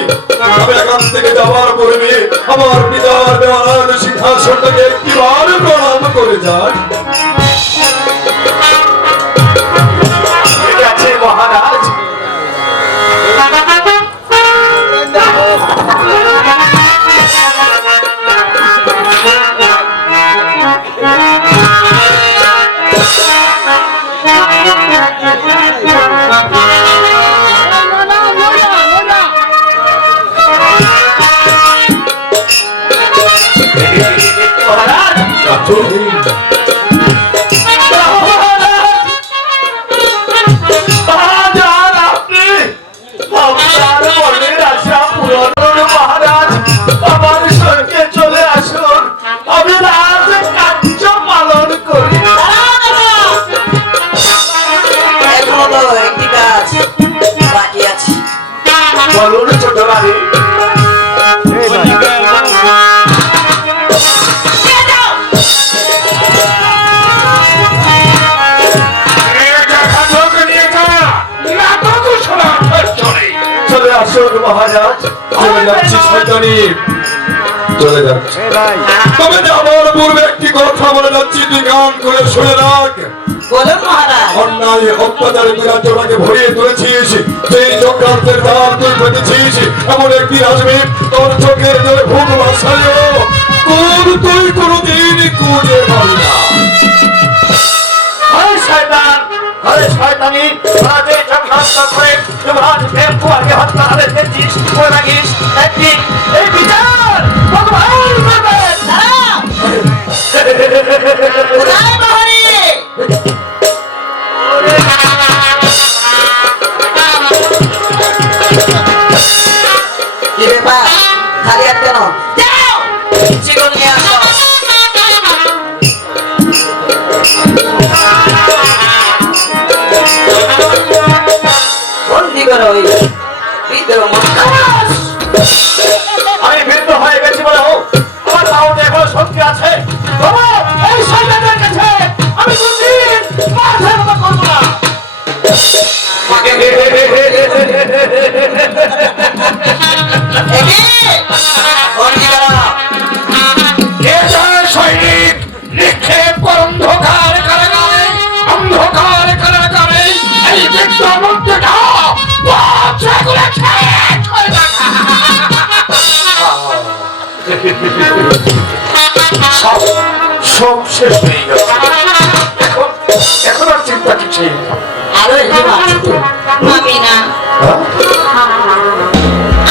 আমি এখান থেকে যাওয়ার পূর্বে আমার পিতার দেওয়ার সিংহাসনটাকে একটিবার প্রণাম করে যান। ঠিক আছে মহারাজ। মহারাজ, ঘাতক, আজ আর আপনি আপনার মনের আশা পূরণ করুন মহারাজ। আমার সঙ্গে চলে আসুন, আমি রাজ কার্য পালন করি। এখনো একটি কাজ বাকি আছে। বলুন ছোট রানী। চলে আসুন মহারাজ। চলে যাচ্ছি শয়তানি, চলে যাচ্ছি। তবে যাওয়ার পূর্বে একটি কথা বলে যাচ্ছি, তুই গান করে শুনে রাখ। বলুন মহারাজ। অন্যায় অত্যাচারে তুই রাজ্যটাকে ভরিয়ে তুলেছিস, সেই চক্রান্তের দ্বার তুই পেতেছিস। এমন একদিন আসবে তোর চোখের জলে ভূত ভাসালেও তুই কোনোদিন খুঁজে পাবি না। আরে শয়তান, আরে শয়তানি, রাজে চক্রান্ত করে যমরাজ প্রেম কুমারকে হত্যা করে দিয়েছিস মনে রাখিস একদিন এই বিচার ভগবান করবেন। দাঁড়াও! কোথায় প্রহরী? কি ব্যাপার? খালি হাত কেন? যাও! চিকন নিয়ে আসো। বন্দি করো ওই বিদ্রোহ মনটা। আমি বৃদ্ধ হয়ে গেছি বলে হোক আমার তাহলে এখনো শক্তি আছে। বাবা, এই সৈন্যদের কাছে আমি কোনদিন মাথার মতো করবো না। একে বন্দি করো। এ জয় সৈনিক নিক্ষেপ কর অন্ধকার কারাগারে, অন্ধকার কারাগারে এই বৃদ্ধ মন্ত্রীটা বাচ্চাগুলো শেষ হয়ে যাক। সব শেষ হয়ে গেছে। এখন আর চিন্তা কিছুই নেই। আরো একজন আছে তো। আমি না।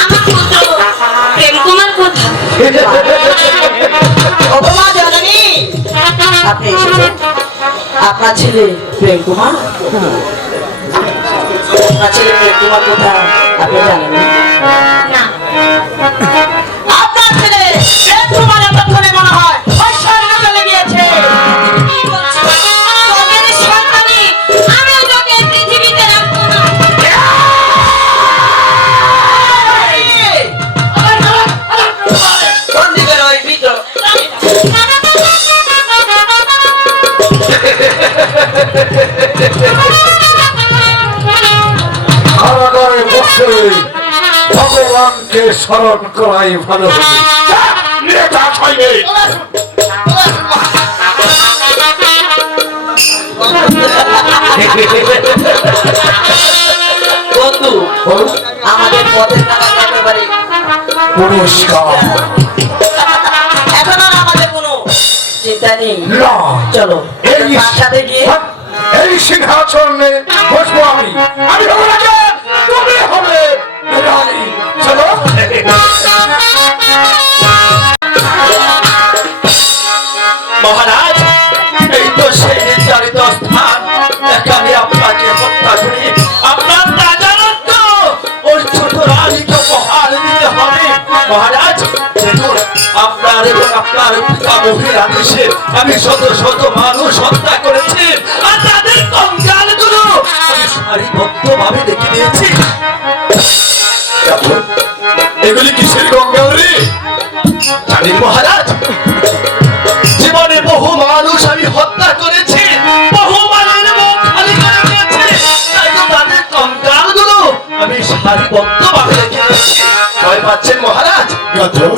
আমার পুত্র প্রেম কুমার কোথায়? উপমা জননী, আপনি এসেছেন। আপনার ছেলে প্রেম কুমার? আপনার ছেলে প্রেম কুমার কোথায় আপনি জানেন না? আপনার ছেলে প্রেম কুমার এতক্ষণে মনে হয় ওই স্বর্গে চলে গিয়েছে। তোদের সন্তানই আমি তোকে পৃথিবীতে রাখবো না। বন্দি করো ওই বিদ্রোহ। কারাগারে বসে ভগবানকে স্মরণ করাই ভালো হবে। যা, নিয়ে যা সৈনিক। বন্ধু, আমাদের পথের নামাজ একেবারে পুরস্কার এখন আর আমাদের কোনো চিন্তা নেই। না। চলো এই তার সাথে গিয়ে এই সিংহাসনে বসবো আমি। আমি হবো রাজা, তুমি হবে রানী। চলো। মহারাজ, এই তো সেই নির্ধারিত স্থান। এখানে আপনাকে হত্যা করে আপনার রাজারত্ব ওই ছোট রানীকে উপহার দিতে হবে। মহারাজ, দেখুন আপনার এবং আপনার পিতা মহির আদেশে আমি শত শত মানুষ হত্যা করেছি আর তাদের কঙ্কালগুলো আমি সারিবদ্ধভাবে রেখে দিয়েছি। এগুলি কিসের গঙ্গা রে? জানেন মহারাজ, জীবনে বহু মানুষ আমি হত্যা করেছি, বহু মানুষের মুখ খালি করে দিয়েছি, তাই তো তাদের কঙ্কালগুলো আমি সারিবদ্ধভাবে রেখে দিয়েছি। ভয় পাচ্ছেন মহারাজ? গাধক,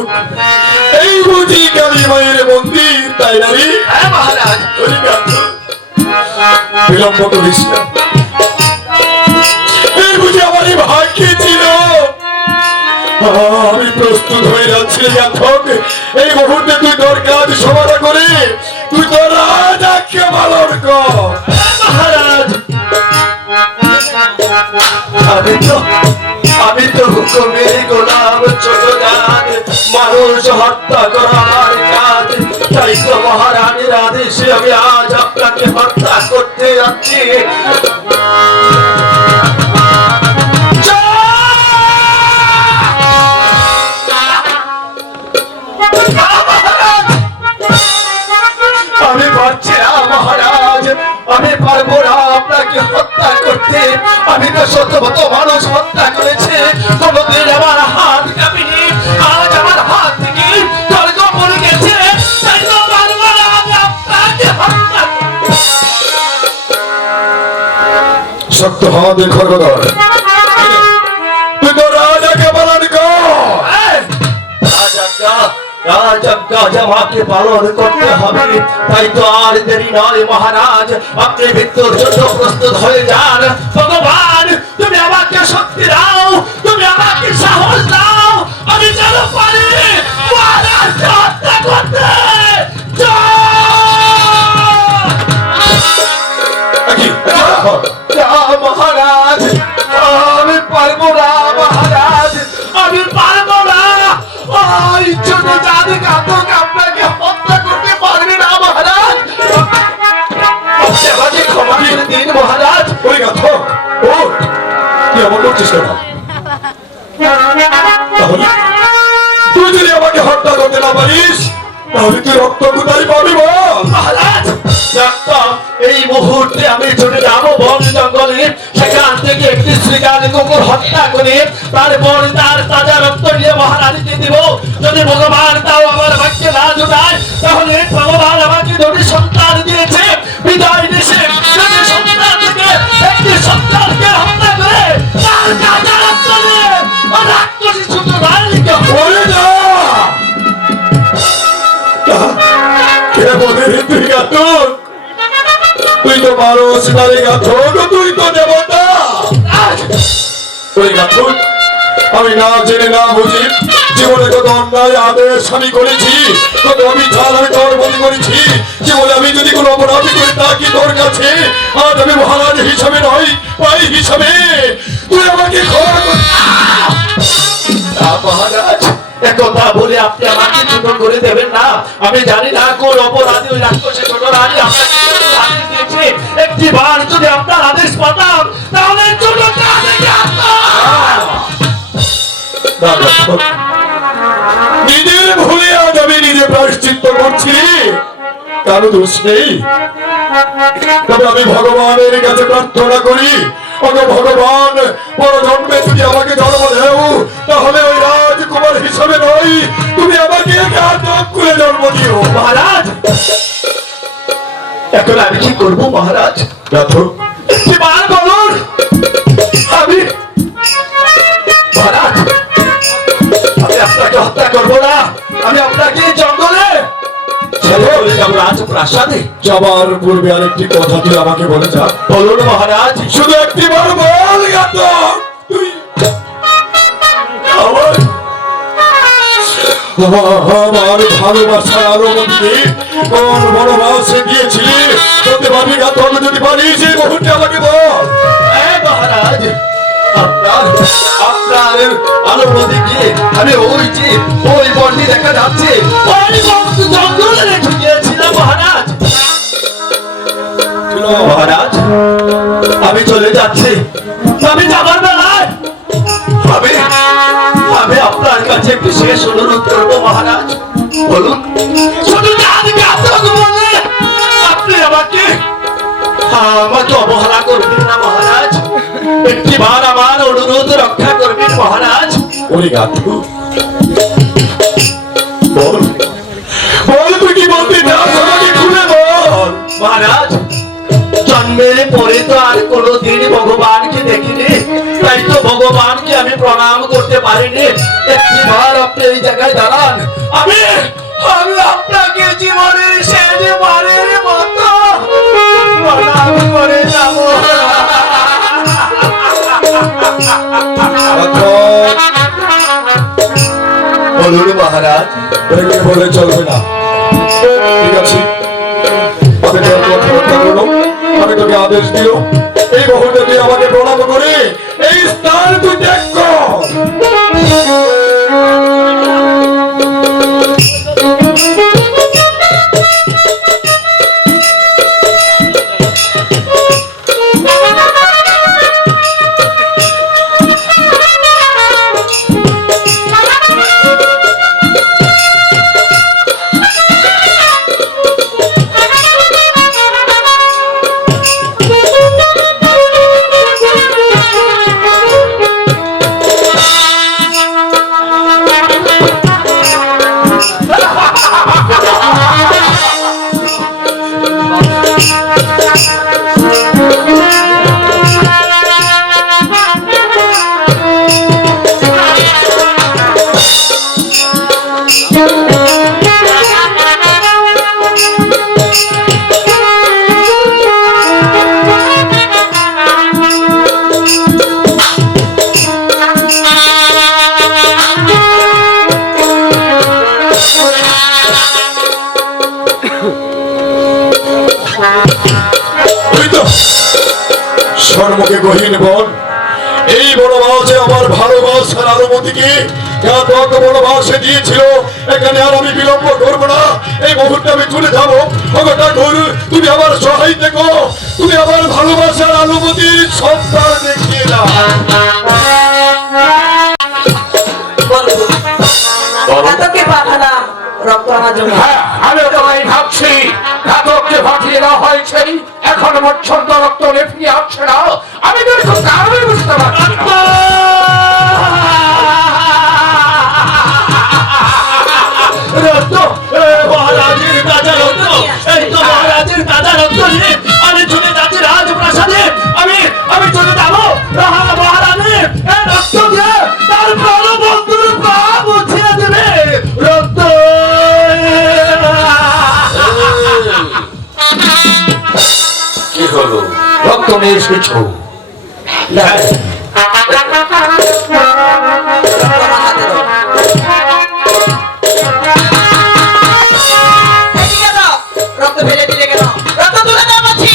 এই বুঝি কালী মায়ের মন্দির, তাই না রে? হ্যাঁ মহারাজ। ওই গাধক, বিলম্ব করিস না। এই বুঝি আমারই ভাগ্যে ছিল। আমি প্রস্তুত হয়ে যাচ্ছি গাধক। এই মুহূর্তে তুই তোর কাজ সমাধা করে তুই তোর রাজাকে পালন কর। মহারাজ, আমি তো হুকুমের গোলাম, ছোট জাত, মানুষ হত্যা করা আমার কাজ। তাই তো মহারানীর আদেশে আমি আজ আপনাকে হত্যা করতে যাচ্ছি। আমি পারছি না মহারাজ, আমি পারবো না আপনাকে হত্যা করতে। আমি তো শত শত মানুষ হত্যা করেছি, কোনদিন আমার হাত কাঁপিনি। আজ আমার হাত থেকে স্বর্গ পড়ে গেছে, তাই তো পারবো না আমি আপনাকে হত্যা। শক্ত হাতে খড়গদর, তুই তোর রাজাকে পালন কর। রাজজ্ঞা আমাকে পালন করতে হবে, তাই তো আর দেরি নয় মহারাজ, আপনি মৃত্যুর জন্য প্রস্তুত হয়ে যান। ভগবান, তুমি আমাকে শক্তি দাও, তুমি আমাকে সাহস দাও, আমি যেন পারি মহারাজকে হত্যা করতে। মহারাজ, আমি করছিস কেন? তাহলে তুই যদি আমাকে হত্যা করতে না পারিস তাহলে তুই রক্ত কোথায় পাবি বল? মহারাজ ডাক্তার, এই মুহূর্তে আমি চলে যাবো বন জঙ্গলে, সেখান থেকে একটি শ্রীকাল কুকুর হত্যা করে তারপর তার তাজা রক্ত নিয়ে মহারানীকে দিব। যদি ভগবান তাও আমার ভাগ্যে না জোটায় তাহলে ভগবান আমাকে দুটি সন্তান দিয়েছে, বিদায় দেশে যদি সন্তান থেকে একটি সন্তানকে হত্যা করে তার তাজা রক্ত নিয়ে রাক্ষসী ছোট রানীকে ওরে না! কে বলে রে তুই ঘাতক? তুই তো মানুষ নারী ঘাতক, তুই তো দেবতা। ওই ঘাতক, আমি না জেনে না বুঝি জীবনে কত অন্যায় আদেশ আমি করেছি, কত অবিচার আমি তোর প্রতি করেছি। জীবনে আমি যদি কোনো অপরাধ করে থাকি তোর কাছে, আজ আমি মহারাজ হিসাবে নয়, ভাই হিসাবে তুই আমাকে ক্ষমা কর। মহারাজ, একথা বলে আপনি আমাকে ছোট করে দেবেন না। আমি জানি না কোন অপরাধী ওই রাক্ষসী ছোট রানী আপনাকে আদেশ দিয়েছে। একটি বার যদি আপনার আদেশ পাতাম তাহলে ছোট রানীকে নিজের ভুলে আজ আমি নিজে প্রায়শ্চিত্ত করছি, কারো দোষ নেই। তবে আমি ভগবানের কাছে প্রার্থনা করি, ওগো ভগবান, পর জন্মে যদি আমাকে জন্ম দেও তাহলে ওই রাজকুমার হিসাবে নয়, তুমি আমাকে ঘাতক করে জন্ম দিও। মহারাজ, এখন আমি কি করবো মহারাজ? ঘাতক, একটি বার বলুন। আমি মহারাজ, আমি আপনাকে হত্যা করবো না, আমি আপনাকে জঙ্গলে ছেড়ে চলে যাবো রাজপ্রাসাদে। যাবার পূর্বে আরেকটি কথা তুই আমাকে বলে যা। বলুন মহারাজ। শুধু একটি বার বল ঘাতক, তুই আমার ভালোবাসা আরো মধ্যে কোন বনবাসে গিয়েছিলি বলতে পারবি ঘাতক? যদি পারিস এই মুহূর্তে আমাকে বল। হ্যাঁ মহারাজ, আপনার অনুমতি দিয়ে আমি ওই বনটি দেখা যাচ্ছে ওই বন জঙ্গলে রেখে গিয়েছিলাম মহারাজ। মহারাজ, আমি চলে যাচ্ছি। আমি যাবার বেলায় আমি আপনার কাছে একটি শেষ অনুরোধ করবো মহারাজ। বলুন। শুধু বললে আপনি আমাকে অবহেলা করবেন না মহারাজ। একটি বার আমার অনুরোধ রক্ষা করবেন মহারাজ। ওরে ঘাতক, বল বল, তুই কি বলতে চাস আমাকে খুলে বল। মহারাজ, জন্মের পরে তো আর কোনোদিন ভগবানকে দেখিনি, তাই তো ভগবানকে আমি প্রণাম করতে পারিনি। একটিবার আপনি এই জায়গায় দাঁড়ান, আমি আপনাকে জীবনের শেষ বারের মতো প্রণাম করে যাব। বলুন মহারাজ। রেগে বলে চলবে না, ঠিক আছে? আমি তোকে আদেশ দিল এই মুহূর্তে তুই আমাকে প্রণাম করে এই স্থান তুই ত্যাগ কর। সর্বকে গহীন বন, এই বনবাসে আমার ভালোবাসার অনুমতিকে ঘাতক বনবাসে দিয়েছিল। এখানে আর আমি বিলম্ব করবো না, এই মুহূর্তে আমি চলে যাবো। ঠাকুর, তুমি আমার সহায় থেকো, তুমি আমার ভালোবাসার অনুমতির সন্তান দেখিয়ে দাও। রক্ত আনার জন্য। হ্যাঁ, আমি তোমায় ভাবছি ঘাতককে ফাটিয়ে দেওয়া হয়েছে, এখন মচ্ছন্দ রক্ত লেপিয়ে আসছে না, আমি তো খুব কারণে বুঝতে পারছি না। রক্ত, মহারাজের তাজা রক্ত, এই তো মহারাজের তাজা রক্ত নিয়ে আমি চলে যাচ্ছি রাজপ্রাসাদে। আমি চলে যাবো মহারাজের এই রক্ত দিয়ে তার প্রাণবন্ধুর প্রাণ মুছিয়ে দেবে। রক্ত কি হলো, রক্ত নিয়ে এসেছো? এদিকে দাও, রক্ত ফেলে দিলে কেন? রক্ত তুলে দাও বলছি।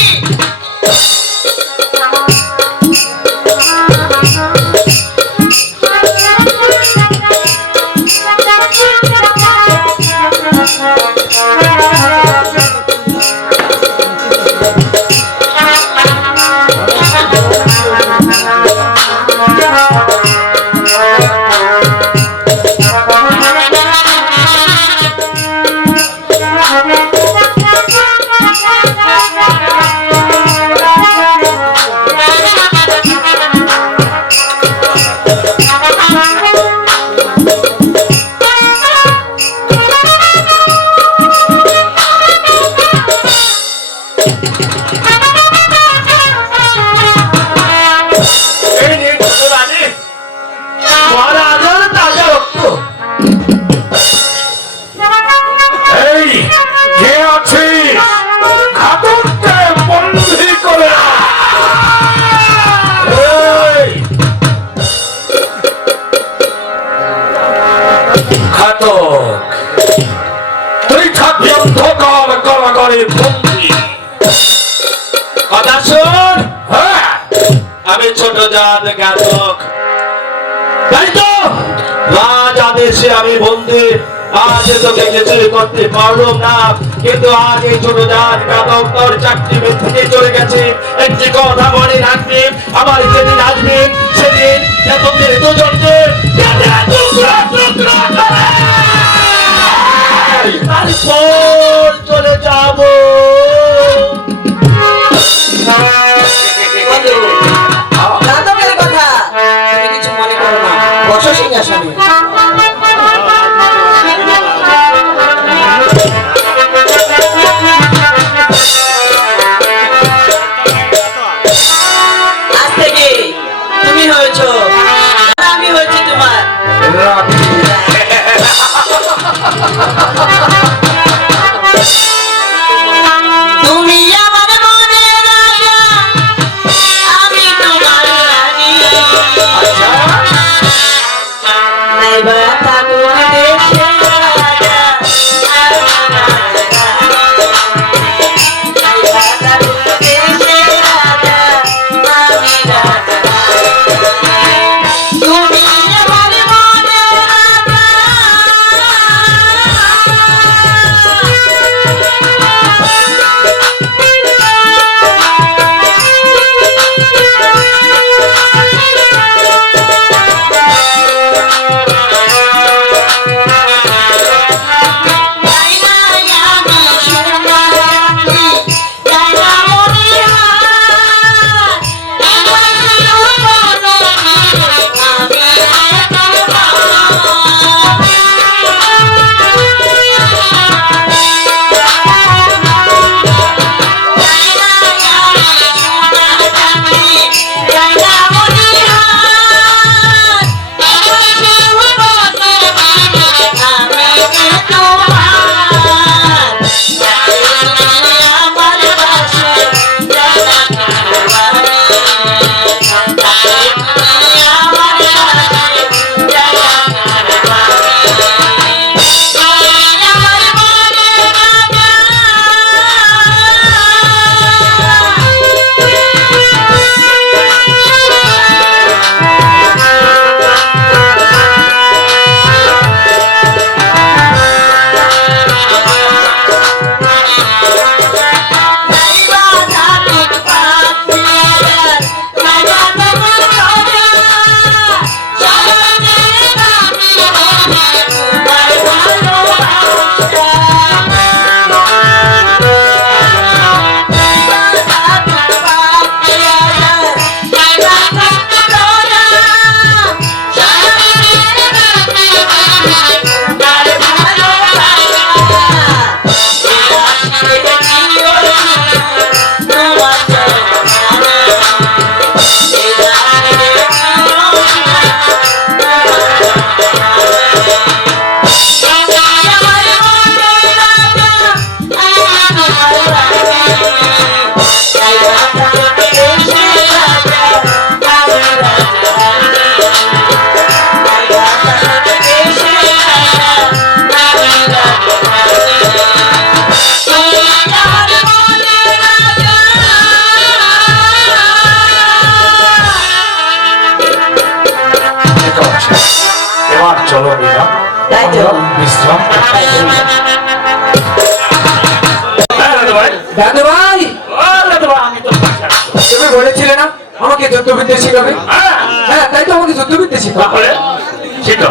এই নিয়ে ছোট রানী, মহারাজের তাজা রক্ত। এই কে আছিস, ঘাতককে বন্দী করে আন। এই ঘাতক, তুই থাকবি অন্ধকার কারাগারে বন্দী। কথা শোন, হ্যাঁ, আমি ছোট জাত ঘাতক, তাই তো রাজ আদেশে আমি বন্দী। আজ তোকে কিছুই করতে পারলাম না, কিন্তু আজ এই ছোট জাত ঘাতক তোর চাকরি থেকে চলে গেছে। একটি কথা মনে রাখবি, আমার যেদিন আসবে সেদিন তোদের দুজনকে কেটে টুকরা টুকরা করে তারপর চলে যাবো। বন্ধু, ঘাতকের কথা তুমি কিছু মনে করো না, বসো সিংহাসনে। আজ থেকে তুমি হয়েছো, আর আমি হয়েছি তোমার রানী। বিশ্রাম দাদু ভাই, আমি তো তুমি বলেছিলে না আমাকে যুদ্ধবিদ্যা শিখাবে? হ্যাঁ, তাই তো আমাকে যুদ্ধবিদ্যা শিখাবে। তাহলে শিখো।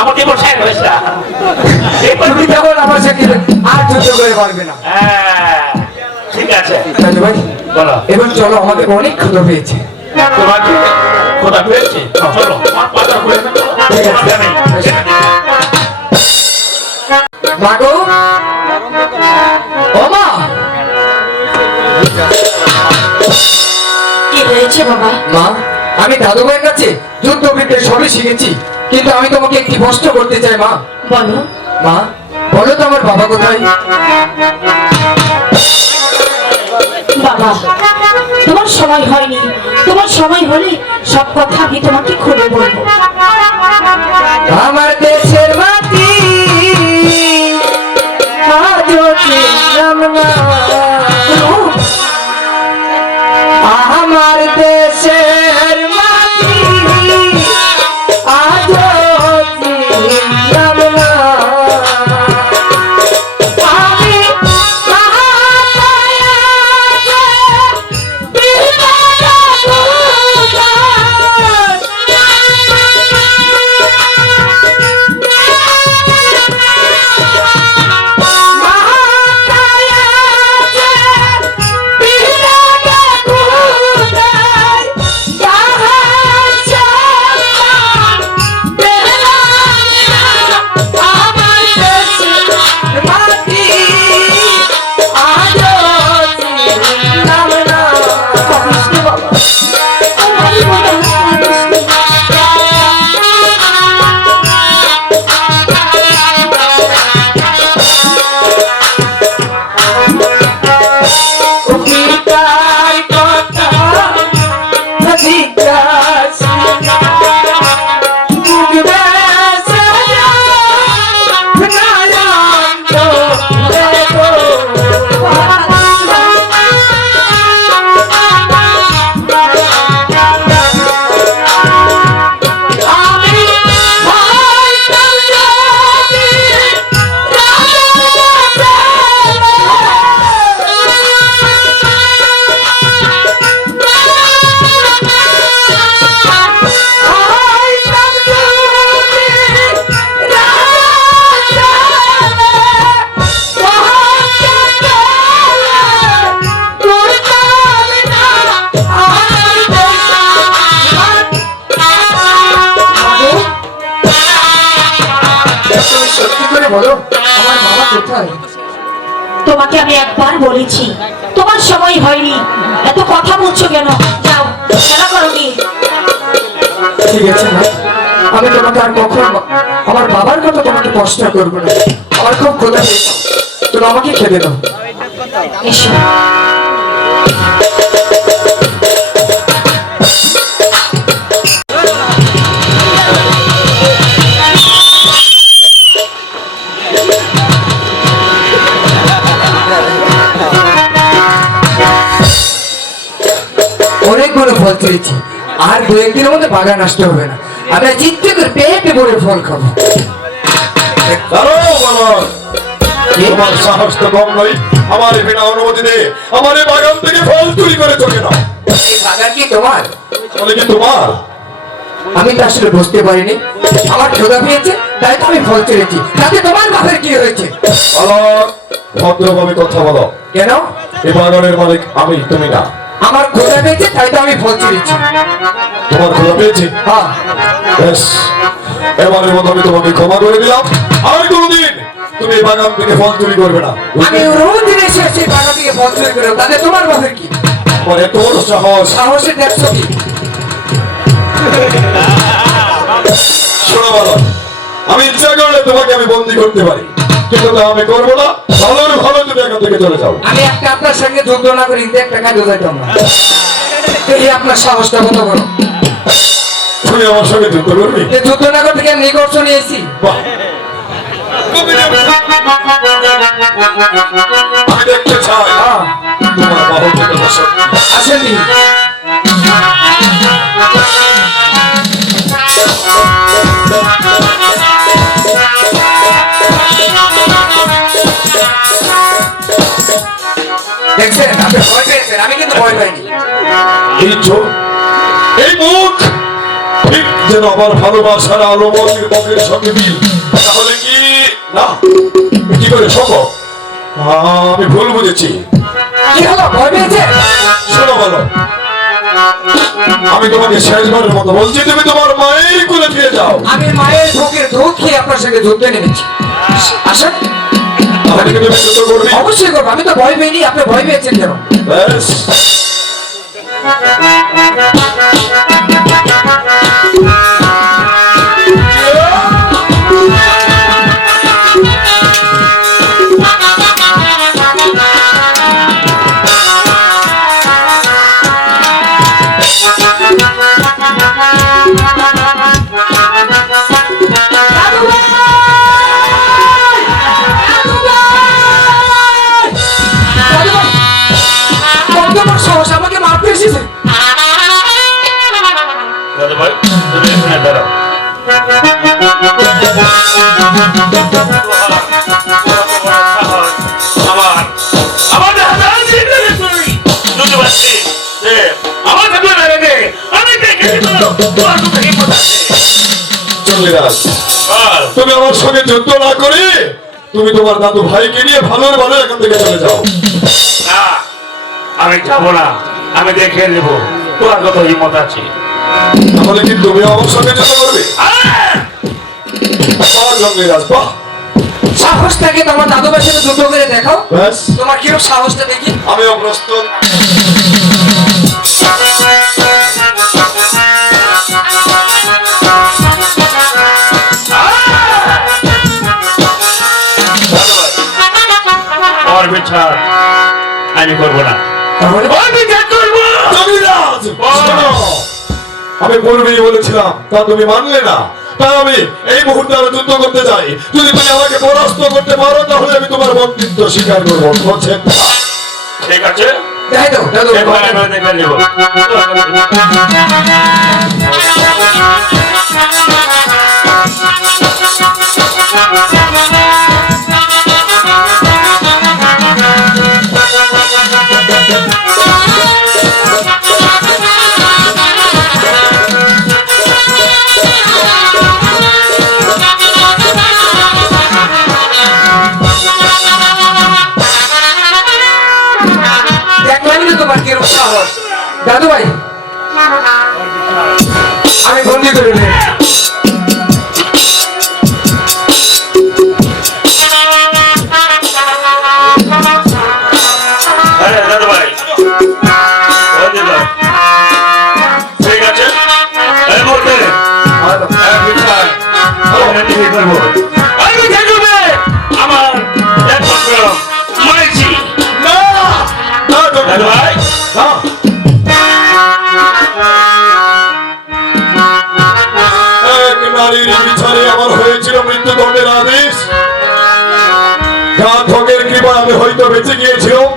আমাকে বসায় হয়েছে তুমি তখন আমার সাথে আর যুদ্ধ করে পারবে না। ঠিক আছে দাদু ভাই, বলো এবার চলো, আমাদের অনেক ক্ষুধা পেয়েছে। তোমাকে খোদা পেয়েছে চলো আমার পাতা করে ঠিক আছে। মা গো, ও মা, কি হয়েছে বাবা? মা, আমি দাদু ভাইয়ের কাছে যুদ্ধবিদ্যা সবই শিখেছি, কিন্তু আমি তোমাকে একটি প্রশ্ন করতে চাই মা। বলো। মা, বলো তো আমার বাবা কোথায়? বাবা, তোমার সময় হয়নি, তোমার সময় হলে সব কথা আমি তোমাকে খুলে বলবো। আমার দেশের মাটি আজও চিনলাম না, আমার দেশের মাটি আজও চিনলাম না, আমি বলো আমার বাবা কোথায়? তোমাকে আমি একবার বলেছি তোমার সময় হয়নি, এত কথা বলছো কেন? যাও, খেলা করো গিয়ে। ঠিক আছে না, আমি তোমাকে আর কখন আমার বাবার কথা তোমাকে কষ্ট করবো না। আমার খুব ক্ষুধা পেয়েছে, তুমি আমাকে খেতে দাও। এসো। অনেকগুলো ফল তুলেছি, আর দু একদিনের মধ্যে বাগান আসতে হবে না। আমরা চিত্তে করে পেটে ভরে ফল খাবো। দাঁড়াও বাবা, তোমার সাহস তো কম নয়। আমার বিনা অনুমতি দে আমার এই বাগান থেকে ফল চুরি করে চলে নাও। এই বাগান কি তোমার? বলে কি তোমার? আমি তো আসলে বুঝতে পারিনি, আমার ক্ষুধা পেয়েছে তাই তো আমি ফল তুলেছি। তাতে তোমার বাপের কি হয়েছে? বালক, ভদ্রভাবে কথা বলো। কেন? এই বাগানের মালিক আমি, তুমি না। আমার ক্ষুধা পেয়েছে তাই তো আমি ফল তুলেছি। তোমার খোলা পেয়েছি? হ্যাঁ। বেশ, এবারের মতো আমি তোমাকে ক্ষমা করে দিলাম। আর কোনোদিন তুমি এই বাগান থেকে ফল চুরি করবে না। আমি রোজ দিন এসে এসে বাগান থেকে ফল চুরি করে, তাতে তোমার বাপের কি? আমার এত বড় সাহস! সাহসের দেখছো কি? শোনো বালক, আমি ইচ্ছা করলে তোমাকে আমি বন্দি করতে পারি, কিন্তু তা আমি করবো না। ভালোর ভালো তুমি এখান থেকে চলে যাও। আমি একটা আপনার সঙ্গে যুদ্ধ না করি কিন্তু একটা কাজও যাইতাম না। এই আপনার সাহসটা কত বড়! তুমি আমার সঙ্গে যুদ্ধ করবি? এই যুদ্ধ না করতে গিয়ে নিকর্ষ নিয়েছি। বাহ, আমি দেখতে চাই তোমার বাহুতে কত শক্তি। আসেনি দেখছেন, আপনি ভয় পেয়েছেন, আমি কিন্তু ভয় পাইনি। এই চোখ, এই মুখ, ঠিক যেন আমার ভালোবাসার আলোমতির মুখের সঙ্গে মিল। তাহলে কি না, কি করে সম্ভব? আমি ভুল বুঝেছি। কি হলো, ভয় পেয়েছেন? শোনো ভালো, আমি তোমাকে শেষবারের মতো বলছি, তুমি তোমার মায়ের কোলে ফিরে যাও। আমি মায়ের বুকের দুধ খেয়ে আপনার সঙ্গে যুদ্ধে নেমেছি। আসেন, তাহলে কি তুমি যুদ্ধ করবি? অবশ্যই করবো। আমি তো ভয় পেইনি, আপনি ভয় পেয়েছেন কেন? ব্যাস, কত বড় সাহস, আমাকে মারতে এসেছে! দাদু ভাই, তুমি এখানে দাঁড়াও। আমার আমার দাদা জিন্দে তুই বুঝতে পারছি যে আমার সাথে মেরে দে, আমি দেখেছি তোমার মুখে হিম্মত আছে। চলে যাস। বল। তুমি আমার সঙ্গে যুদ্ধ না করে তুমি তোমার দাদু ভাইকে নিয়ে ভালোর ভালো এখান থেকে চলে যাও। না, আমি যাবো না, আমি দেখে নেবো তোমার কত হিম্মত আছে। তাহলে কি তুমি আমার সঙ্গে যুদ্ধ করবে? বাহ, জঙ্গিরাজ, বাহ। সাহস থাকে তোমার দাদু ভাইয়ের সাথে যুদ্ধ করে দেখাও, ব্যাস, তোমার কিরকম সাহসটা দেখি। আমিও প্রস্তুত। ওর বিচার আমি করবো না। তাহলে ওর বিচার করবো। জঙ্গিরাজ, শোনো, আমি পূর্বেই বলেছিলাম, তা তুমি মানলে না। তাই আমি এই মুহূর্তে আরো যুদ্ধ করতে চাই। যদি তুমি আমাকে পরাস্ত করতে পারো তাহলে আমি তোমার বন্ধুত্ব স্বীকার করবো। বলছেন? ঠিক আছে, দেখাই দাও দাদু। এবার আমি দেখে নেবো। দেখলাম না তোমার কিরকম সাহস। দাদু ভাই, আমি বন্দি করে নেই। আরে দাদু ভাই, ওই দিল। ঠিক আছে, এই মুহূর্তে এক বিচার আমি ঠিক করবো। আমি দেখবে আমার একমাত্র মাইছি। না, না, দাদু ভাই, না। এক নারীর বিচারে আমার হয়েছিল মৃত্যুদণ্ডের আদেশ। ঘাতকের কৃপায় আমি হয়তো বেঁচে গিয়েছিলাম।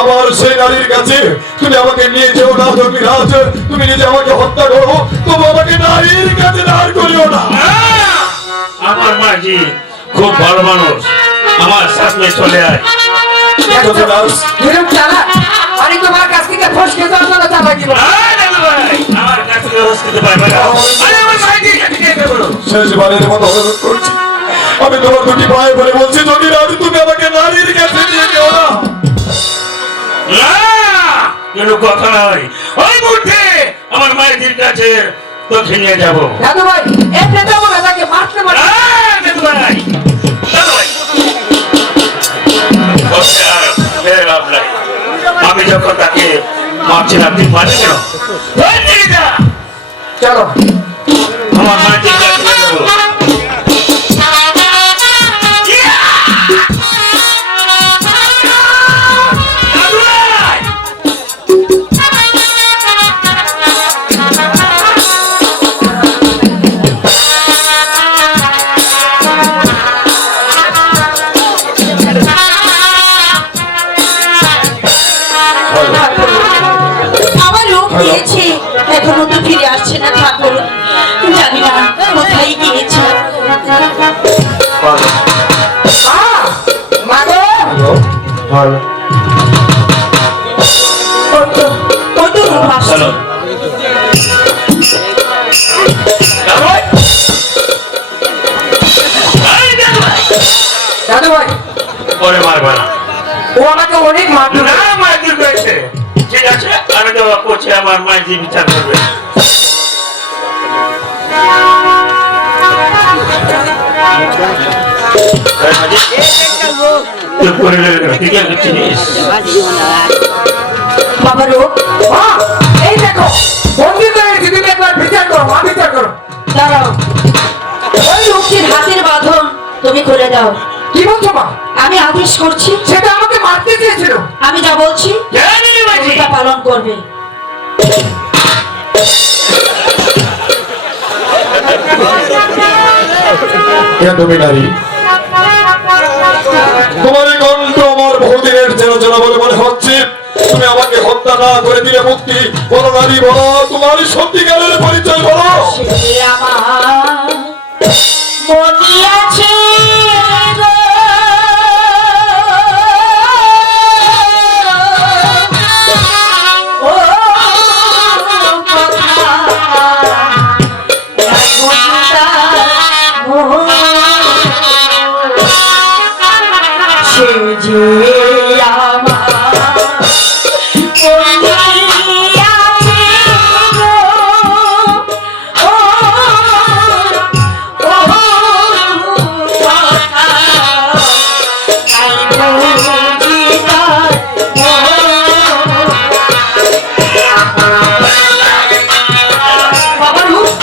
আবার সেই নারীর কাছে তুমি আমাকে নিয়ে যেও না জঙ্গিরাজ। তুমি নিজে আমাকে হত্যা করো, তবু আমাকে নারীর কাছে দাঁড় করিও না। আমার মাঝি খুব ভালো মানুষ, আমার সামনে চলে আয়। জঙ্গিরাজ, কিরকম চালাক! আমি তোমার কাছ থেকে ফসকে যাওয়ার জন্য চালাকি করি। আয় দাদু ভাই, আমার কাছ থেকে রস খেতে পারবে না। আরে আমার মাঝির কাছে কে দেবো? শেষবারের মতো অনুরোধ করছি, আমি তোমার দুটি পায়ে পড়ে বলছি, জঙ্গিরাজ তুমি আমাকে নারীর কাছে নিয়ে যেও না। না, কোনো কথা নয়। ওই মুহূর্তে আমার মায়ের কাছে তোকে নিয়ে যাবো। দাদু ভাই, এমনি যাবো না, তাকে মারতে পারে। দাদু ভাই, দাদু ভাই, ওকে আর ফের লাভ নাই। আমি যখন তাকে মারছি না, তুই মারলি কেন? ওই দিকে যা। চলো। আমার মায়ের কাছে নিয়ে যাবো। মাগো ওই তো রূপ আসছে। চলো দাদু ভাই এই দাদু ভাই দাদু ভাই পরে মারবা না ও আমাকে অনেক মারধর না মারধর করেছে ঠিক আছে আমি তো করছি আমার মাঝে বিচার করবে চুপ করে ঠিক আছে চিনিস বাবা রূপ মা এই দেখো বন্দি করে রেখেছি, তুমি একবার বিচার করো, মা বিচার করো। দাঁড়াও, ওই রূপটির হাতের বাঁধন তুমি খুলে দাও। কি বলছো মা? আমি আদেশ করছি, সেটা আমাকে মারতে চেয়েছিল। আমি যা বলছি তা পালন করবে। কে তুমি নারী? তোমার এই কণ্ঠ আমার বহুদিনের চেনা চেনা বলে মনে হচ্ছে। তুমি আমাকে হত্যা না করে দিলে মুক্তি। বলো নারী, বলো তোমার সত্যিকারের পরিচয় বলো। সে আমার মনে আছে গো। ও কথা নাই বুঝিতা মন। সে যে আমার মনে আছে গো। ও কথা নাই বুঝিতা বাবা রূপ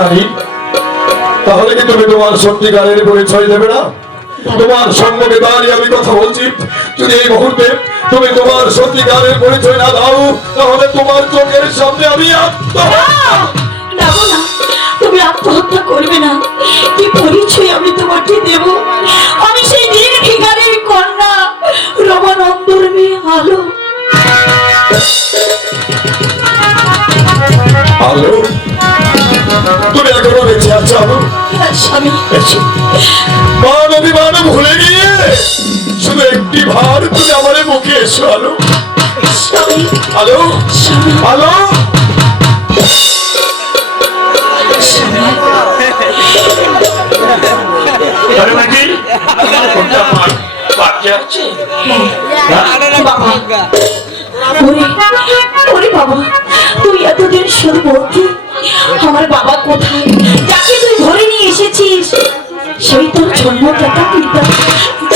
রানী, তাহলে কি তুমি তোমার সত্যিকারের পরিচয় দেবে না? তোমার সম্মুখে দাঁড়িয়ে আমি কথা বলছি, যদি এই মুহূর্তে তুমি তোমার সত্যিকারের পরিচয় না দাও, তাহলে তোমার চোখের সামনে আমি দেবো না, তুমি আত্মহত্যা করবে না। কি পরিচয় আমি তোমাকে দেব? আমি সেই নির্ভিকারের কন্যা, রমানন্দর মেয়ে আলো। আলো, তুমি এখনো বেঁচে আছো আলো? স্বামী, মান অভিমান ভুলে গিয়ে শুধু একটি ভার তুমি আমার মুখে এসো আলো। স্বামী, আলো, স্বামী, আলো, বাবা। ওরে বাবা, তুই এতদিন শুধু বলতি আমার বাবা কোথায়, যাকে তুই ধরে নিয়ে এসেছিস সেই তোর জন্মদাতা পিতা।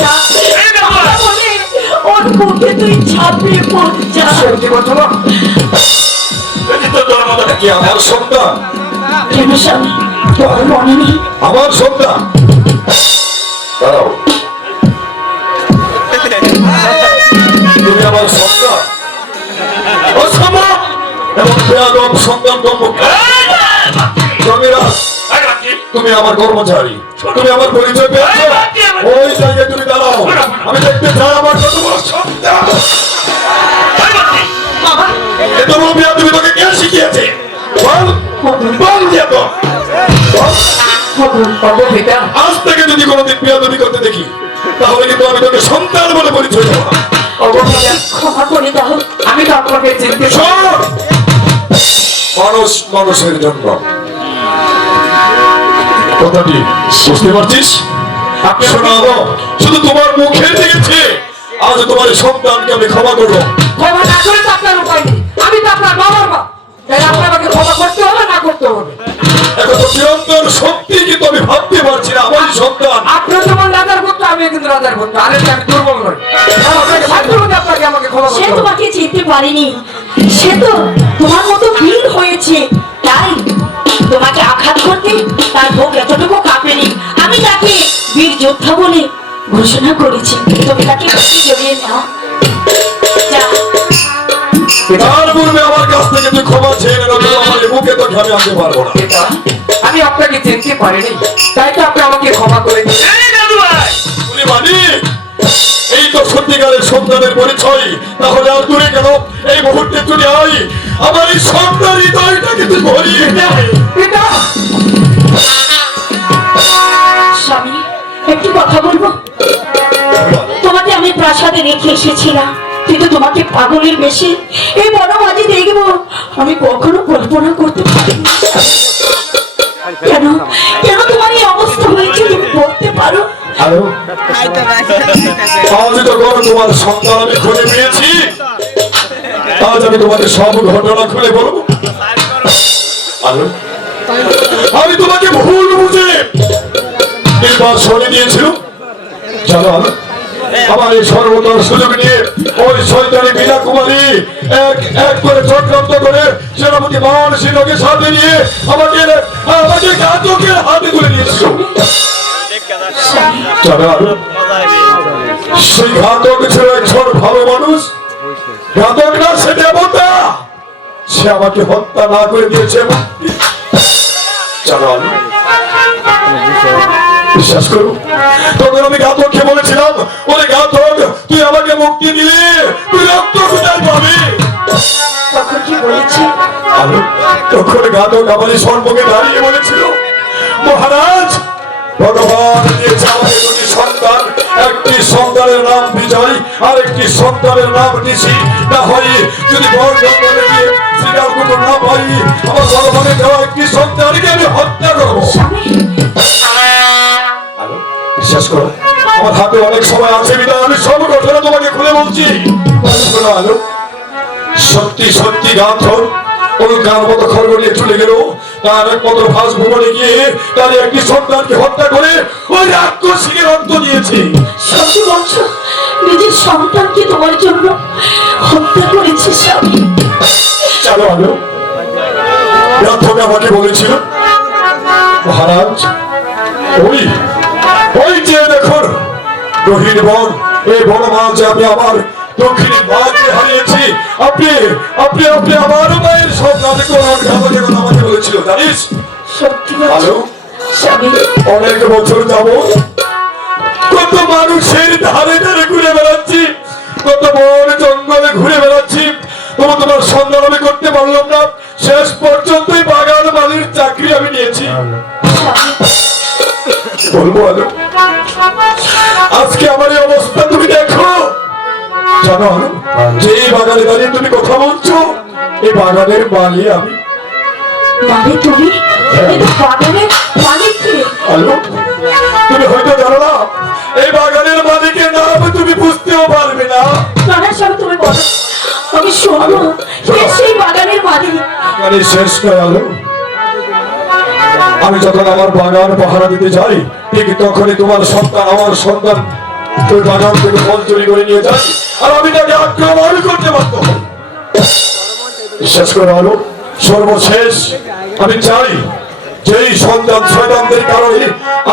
যা, বাবা বলে ওর মুখে তুই ঝাঁপিয়ে পড় যা। সত্যি বলছো না? কি আমার সন্তান? কেন স্বামী, তোর মনে নেই? আমার সন্তান? দাঁড়াও, তুমি আমার সন্তান? অসম্ভব! এবং বেয়াদব সন্তান জমিরাজ, তুমি আমার কর্মচারী, তুমি আমার পরিচয় পেয়েছো? ওই জায়গায় তুমি দাঁড়াও, আমি দেখতে চাই আমার কত বড় সন্তান। বাবা, এত বড় বেয়াদবি তোকে কে শিখিয়েছে? বল, বল দিয়ে তো। বাবু পিতা, আজ থেকে যদি কোনোদিন বেয়াদবি করতে দেখি, তাহলে কিন্তু আমি তোকে সন্তান বলে পরিচয় দেবো না। ক্ষমা করে দাও। আমি তো আপনাকে চিনতে শোন, মানুষ মানুষের জন্য, কথাটি বুঝতে পারছিস? শোনাবো, শুধু তোমার মুখের দিয়েছে আজ তোমার এই সন্তানকে আমি ক্ষমা করবো। ক্ষমা না করে তো আপনার উপায় নেই। আমি তো আপনার বাবার মা, তাই আপনার আমাকে ক্ষমা করতে হবে না করতে হবে। এখন তো চিরন্তন সত্যি কিন্তু আমি ভাবতে পারছি না আমার সন্তান। আপনার যেমন রাজার পুত্র, আমি কিন্তু রাজার পুত্র, আরেকটা আমি দুর্বল নই। আপনাকে ভাগ্য মতো আপনাকে আমাকে ক্ষমা সে করতে হবে। তোমাকে চিনতে পারেনি, সে তো তোমার মতো বীর হয়েছে, তাই তোমাকে আঘাত করতে তার বুক এতটুকু কাঁপেনি। আমি তাকে বীর যোদ্ধা বলে ঘোষণা করেছি, তুমি তাকে বুকে জড়িয়ে নাও। যা। তার পূর্বে আমার কাছ থেকে তুই ক্ষমা চেয়ে নেবে, আমার এই মুখে তো আমি আনতে পারবো না। পিতা, আমি আপনাকে চিনতে পারিনি, তাই তো আপনি আমাকে ক্ষমা করে দিন। বলি মালিক, এই তো সত্যিকারের সন্তানের পরিচয়, তাহলে আর দূরে কেন? এই মুহূর্তে চলে আই, আমার এই সন্তান হৃদয়টাকে তুই ভরিয়ে দে। পিতা, স্বামী, একটি কথা বলবো? তোমাকে আমি প্রাসাদে রেখে এসেছিলাম, কিন্তু তোমাকে পাগলের বেশি এই বনবাজি দেখবো আমি কখনো কল্পনা করতে পারিনি। কেন কেন তোমার এই অবস্থা হয়েছে তুমি বলতে পারো? আলো, আজ যখন তোমার সন্তান আমি খুঁজে পেয়েছি, আজ আমি তোমাকে সব ঘটনা খুলে বলবো। আলো, আমি তোমাকে ভুল বুঝে নির্বাসনে দিয়েছিল। চলো আলো, আমার এই সর্বতর সুযোগ নিয়ে ওই শয়তানি বিনা কুমারী এক এক করে চক্রান্ত করে সেনাপতি মান সিংহকে সাথে নিয়ে আমাকে ঘাতকের হাতে তুলে নিয়েছিল। চলো আলো, সেই ঘাতক ছিল একজন ভালো মানুষ, ঘাতক না সে দেবতা, সে আমাকে হত্যা না করে দিয়েছে। চলো আলো, বিশ্বাস করো, তখন আমি ঘাতককে বলেছিলাম, ওরে ঘাতক তুই আমাকে মুক্তি দিলে তুই রক্ত কোথায় পাবি? তখন কি বলেছি? আলো, তখন ঘাতক আমার এই সম্মুখে দাঁড়িয়ে বলেছিল, মহারাজ ভগবান দিয়েছে আমাকে দুটি সন্তান, একটি সন্তানের নাম বিজয় আর একটি সন্তানের নাম নিশি। না হয় যদি বড় জঙ্গলে গিয়ে শিকার কুকুর না পাই, আমার ভগবানের দেওয়া একটি সন্তানকে আমি হত্যা করবো। আলো, বিশ্বাস করো, আমার হাতে অনেক সময় আছে বিধায় আমি সব ঘটনা তোমাকে খুলে বলছি। শোনো আলো, সত্যি সত্যি ঘাতক ওই গান মতো খর্গ নিয়ে চলে গেল, তার এক মতো ভাস ভুবনে গিয়ে তার একটি সন্তানকে হত্যা করে ওই রাক্ষসীকে রক্ত দিয়েছে। সত্যি বলছো? নিজের সন্তানকে তোমার জন্য হত্যা করেছে স্বামী? চলো আলো, ঘাতক আমাকে বলেছিল মহারাজ, ওই ওই যে দেখুন গহীন বন, এই বন মাঝে আমি আমার দক্ষিণী মাকে হারিয়েছি। আপনি আপনি আপনি আমার মায়ের সন্তানকে কোরআন আমাকে কথা আমাকে বলেছিল জানিস? সত্যি হ্যালো, স্বামী, অনেক বছর যাব কত মানুষের ধারে ধারে ঘুরে বেড়াচ্ছি, কত বন জঙ্গলে ঘুরে বেড়াচ্ছি, তবু তোমার সন্ধান আমি করতে পারলাম না। শেষ পর্যন্ত বাগান মালির চাকরি আমি নিয়েছি। বলবো আলো, আজকে আমার এই অবস্থা তুমি দেখো। জানো আলো, যে এই বাগানে দাঁড়িয়ে তুমি কথা বলছো, এই বাগানের মালি আমি। মানে তুমি এই বাগানের মালিক কে? আলো, তুমি হয়তো জানো না, এই বাগানের মালিকের নাম তুমি বুঝতেও পারবে না। না স্বামী, তুমি বলো, আমি শুনবো কে সেই বাগানের মালিক। মানে শেষ নয় আলো, আমি যখন আমার বাগান পাহারা দিতে যাই, ঠিক তখনই তোমার সন্তান আমার সন্তান ওই বাগান থেকে ফল চুরি করে নিয়ে যায়, আর আমি তাকে আক্রমণ করতে পারত। বিশ্বাস করে আলো, সর্বশেষ আমি চাই যেই সন্তান শয়তানদের কারণে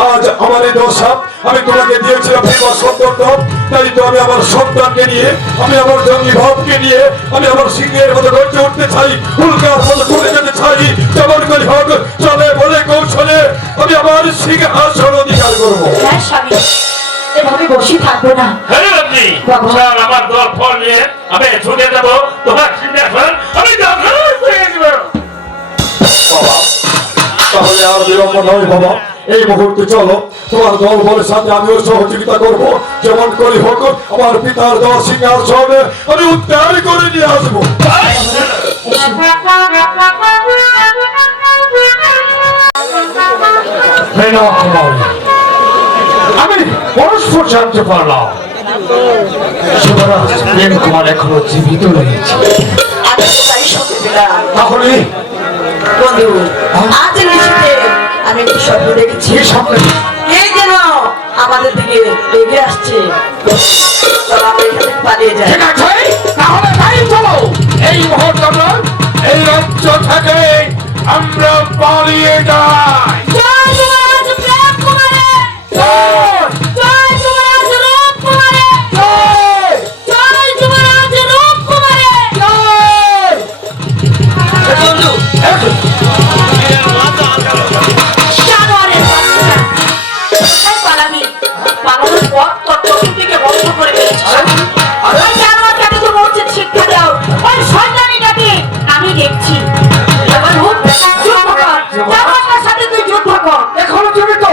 আজ আমার এই দশা, আমি তোমাকে দিয়েছিলাম বিবাহ সন্তান, তাই তো আমি আমার সন্তানকে নিয়ে, আমি আমার জঙ্গি ভাবকে নিয়ে, আমি আমার সিংহের মতো গর্জে উঠতে চাই, উল্কার মতো চলে যেতে চাই, যেমন করে হোক চলে বলে কৌশলে আমি আমার সিংহাসন অধিকার করবো। হ্যাঁ স্বামী, এভাবে বসে থাকবো না। হ্যাঁ আপনি স্যার, আমার দল ফল নিয়ে আমি ছুটে যাবো তোমার সিংহাসন আমি দখল করে নেব। বাবা, তাহলে আর বিলম্ব নয় বাবা, এই মুহূর্তে চলো, তোমার দল বলের সাথে আমিও সহযোগিতা করবো, যেমন করি হোক আমার পিতার দল সিংহাসন আমি উদ্ধার করে নিয়ে আসবো। আমি পরস্পর জানতে পারলাম যুবরাজ প্রেম কুমার এখনো জীবিত রয়েছে। আমি তো তাই শুনতে পেলাম। তাহলে বন্ধু, আজ নিশীথে আমি একটি স্বপ্ন দেখেছি। কি স্বপ্ন? এই যেন আমাদের দিকে এগিয়ে আসছে। চলো আমরা এখান থেকে পালিয়ে যাই। ঠিক আছে, তাহলে তাই চলো, এই মুহূর্তে আমরা এই রাজ্য থেকে আমরা পালিয়ে যাই। জয় যুবরাজ প্রেম কুমারের জয়! জয় যুবরাজ রূপ কুমারের জয়! জয় যুবরাজ রূপ কুমারের জয়! বন্ধু, জানোয়ারের বাচ্চারা, কোথায় পালাবি? পালানোর পথ তোর চতুর্দিকে বন্ধ করে ফেলেছিস। ওই জানোয়ারটাকে তো মরতে শিক্ষা দাও, ওই শয়তানিটাকে আমি দেখছি। এবার হোক, যুদ্ধ কর, জানোয়ারটার সাথে তুই যুদ্ধ কর। এখনো জীবিত।